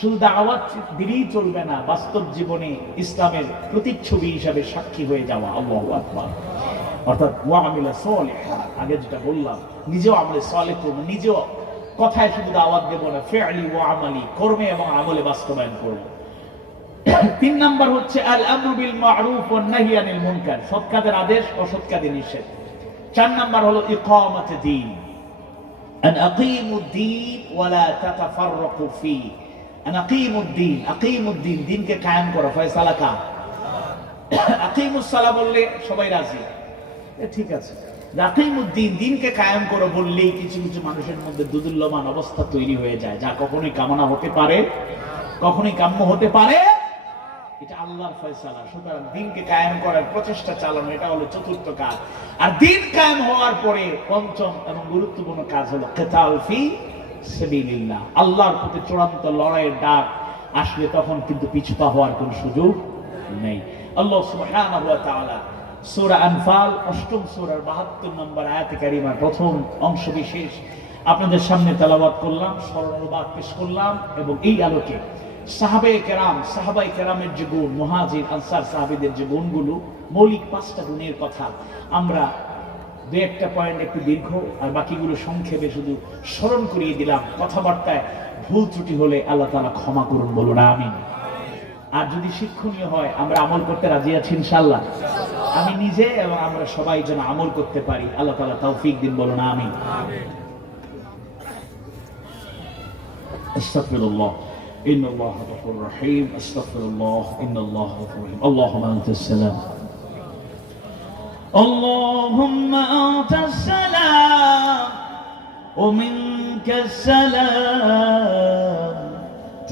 শুধু দাওয়াত দিলেই চলবে না, বাস্তব জীবনে ইসলামের প্রতিচ্ছবি হিসাবে সাক্ষী হয়ে যাওয়া। আল্লাহু আকবার। অর্থাৎ ওয়া আমিলা সালিহা, আগে যেটা বললাম, নিজেও আমলে সালেহ করব, নিজেও কথায় শুধু দাওয়াত দেব না, ফি'লি ওয়া আমালি, কর্মে এবং আমলে বাস্তবায়ন করব। 3 নাম্বার হচ্ছে আল আমরু বিল মা'রুফ ওয়ান নাহই আনিল মুনকার, সৎ কাজের আদেশ, অসৎ কাজের নিষেধ। 4 নাম্বার হলো ইকামাতুদ দ্বীন, আন আকিমুদ দ্বীন ওয়া লা তাতাফাররাকু ফি। আন আকিমুদ দ্বীন, আকিমুদ দ্বীন, দ্বীনকে কায়েম করো। ফয়সালা কা? আকিমুস সালাহ বললে সবাই রাজি, ঠিক আছে। আকিমুদ্দিন, দ্বীনকে কায়েম করো বললেই কিছু কিছু মানুষের মধ্যে দুদুল্যমান অবস্থা তৈরি হয়ে যায়, যা কখনোই কামনা হতে পারে, কখনোই কাম্য হতে পারে। এটা আল্লাহর ফয়সালা। সুতরাং দ্বীনকে কায়েম করার প্রচেষ্টা চালানো, এটা হলো 4র্থ কাজ। আর দ্বীন কায়েম হওয়ার পরে 5ম এবং গুরুত্বপূর্ণ কাজ হলো কিতাল ফি সাবিলিল্লাহ। আল্লাহর প্রতি চূড়ান্ত লড়াইয়ের ডাক আসলে তখন কিন্তু পিছপা হওয়ার কোনো সুযোগ নেই। আল্লাহ সুবহানাহু ওয়া তাআলা সূরা আনফাল 8ম সূরার 72 নম্বর আয়াতে কারিমার প্রথম অংশ বিশেষ আপনাদের সামনে তেলাওয়াত করলাম, স্মরণানুবাদ পেশ করলাম। এবং এই আলোকে সাহাবায়ে কেরামের যে গুণ, মুহাজির আনসার সাহাবীদের যে গুণগুলো, মৌলিক 5টা গুণের কথা আমরা 2-1টা পয়েন্ট একটু দীর্ঘ আর বাকিগুলো সংক্ষেপে শুধু স্মরণ করিয়ে দিলাম। কথাবার্তায় ভুল ত্রুটি হলে আল্লাহ তাআলা ক্ষমা করুন, বলুন আমিন। আর যদি শিক্ষণীয় হয়, আমরা আমল করতে রাজি আছি ইনশাআল্লাহ। আমি নিজে এবং আমরা সবাই যেন আমল করতে পারি, আল্লাহ তাআলা তৌফিক দিন, বলুন আমিন। আস্তাগফিরুল্লাহ, ইন্নাল্লাহা গফুরুর রহিম। আস্তাগফিরুল্লাহ, ইন্নাল্লাহা গফুরুর রহিম। আল্লাহুম্মা আনতাস সালাম, আল্লাহুম্মা আনতাস সালাম ওয়া মিনকাস সালাম,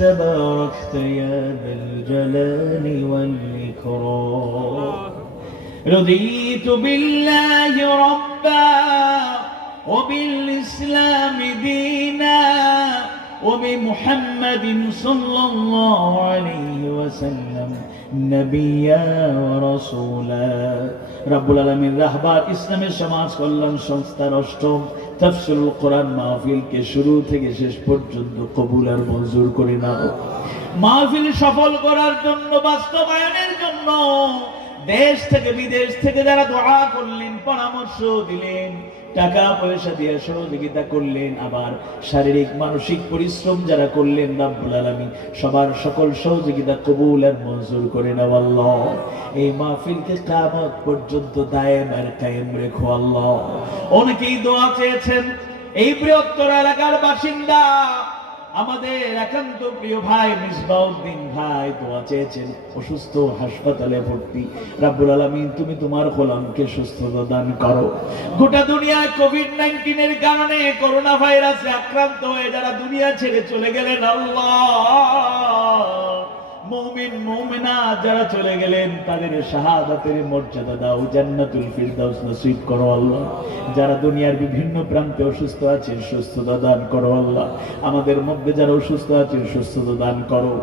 تباركت يا ذا الجلال والإكرام رضيت بالله ربا وبالإسلام دينا وبمحمد صلى الله عليه وسلم نبيا ورسولا রব্বুল আলামিন রাহবার ইসলামের সমাজ কল্যাণ সংস্থার অষ্টম তাফসীরুল কোরআন মাহফিলকে শুরু থেকে শেষ পর্যন্ত কবুল আর মঞ্জুর করে নাও। মাহফিল সফল করার জন্য, বাস্তবায়নের জন্য দেশ থেকে বিদেশ থেকে যারা দোয়া করলেন, পরামর্শ দিলেন, টাকা পয়সা দিয়ে সহযোগিতা করলেন, আবার শারীরিক মানসিক পরিশ্রম যারা করলেন, রব্বুল আলামিন সবার সকল সহযোগিতা কবুল আর মঞ্জুর করে নাও আল্লাহ। এই মাহফিলকে কিয়ামত পর্যন্ত দায়েম আর কায়েম রেখো আল্লাহ। অনেকেই দোয়া চেয়েছেন, এই বৃহত্তর এলাকার বাসিন্দা আমাদের একান্ত প্রিয় ভাই মিসবাউদ্দিন ভাই দোয়া চেয়েছেন, অসুস্থ, হাসপাতালে ভর্তি। রব্বুল আলামিন তুমি তোমার গোলামকে সুস্থতা দান করো। গোটা দুনিয়ায় কোভিড-19 এর কারণে, করোনা ভাইরাসে আক্রান্ত হয়ে যারা দুনিয়া ছেড়ে চলে গেলেন আল্লাহ, মুমিন মুমিনা যারা চলে গেলেন তাদের শাহাদাতের মর্যাদা দাও, জান্নাতুল ফিরদাউস নসিব করো আল্লাহ। যারা দুনিয়ার বিভিন্ন প্রান্তে অসুস্থ আছেন সুস্থতা দান করো আল্লাহ। আমাদের মধ্যে যারা অসুস্থ আছেন সুস্থতা দান করো।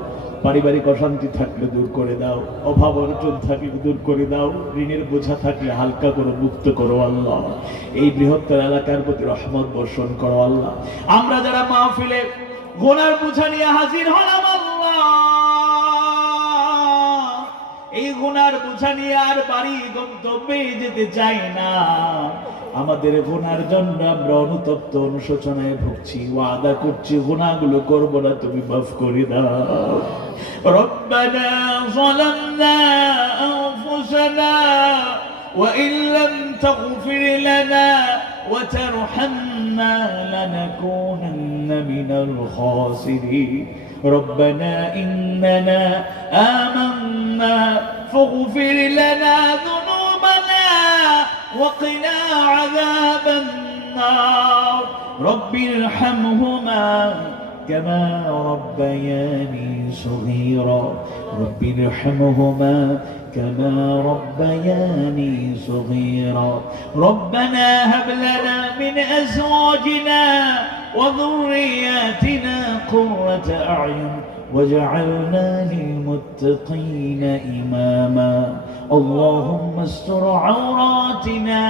পারিবারিক অশান্তি থাকলে দূর করে দাও, অভাব অনটন থাকলে দূর করে দাও, ঋণের বোঝা থাকলে হালকা করো, মুক্ত করো আল্লাহ। এই বৃহত্তর এলাকার প্রতি রহমত বর্ষণ করো আল্লাহ। আমরা যারা মাহফিলে গুনার বোঝা নিয়ে হাজির হলাম আল্লাহ, এই গুনার বোঝা নিয়ে আর বাড়ি গন্তব্যে যেতে চাই না। আমাদের গুনার জন্য আমরা অনুতপ্ত, অনুশোচনায় ভুগছি। ওয়াদা করছি গুনাহগুলো করব না, তুমি মাফ করে দাও। রব্বানা যালামনা আনফুসানা ওয়া ইন লাম তাগফির লানা ওয়া তারহামনা লানাকুনান্না মিনাল খাসিরিন। ربنا إننا آمنا فاغفر لنا ذنوبنا وقنا عذاب النار رب ارحمهما كما ربياني صغيرا رب ارحمهما كما ربياني صغيرا ربنا هب لنا من أزواجنا وذرياتنا قرة أعين وجعلنا للمتقين إماما اللهم استر عوراتنا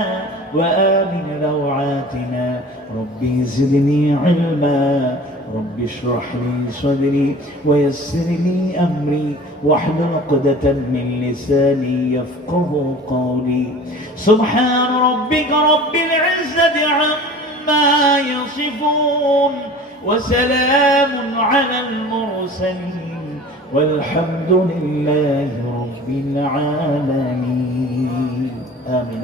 وآمن روعاتنا ربي زدني علما ربي اشرح لي صدري ويسر لي أمري واحلل عقدة من لساني يفقه قولي سبحان ربك رب العزة عما يصفون وسلام على المرسلين والحمد لله رب العالمين آمين.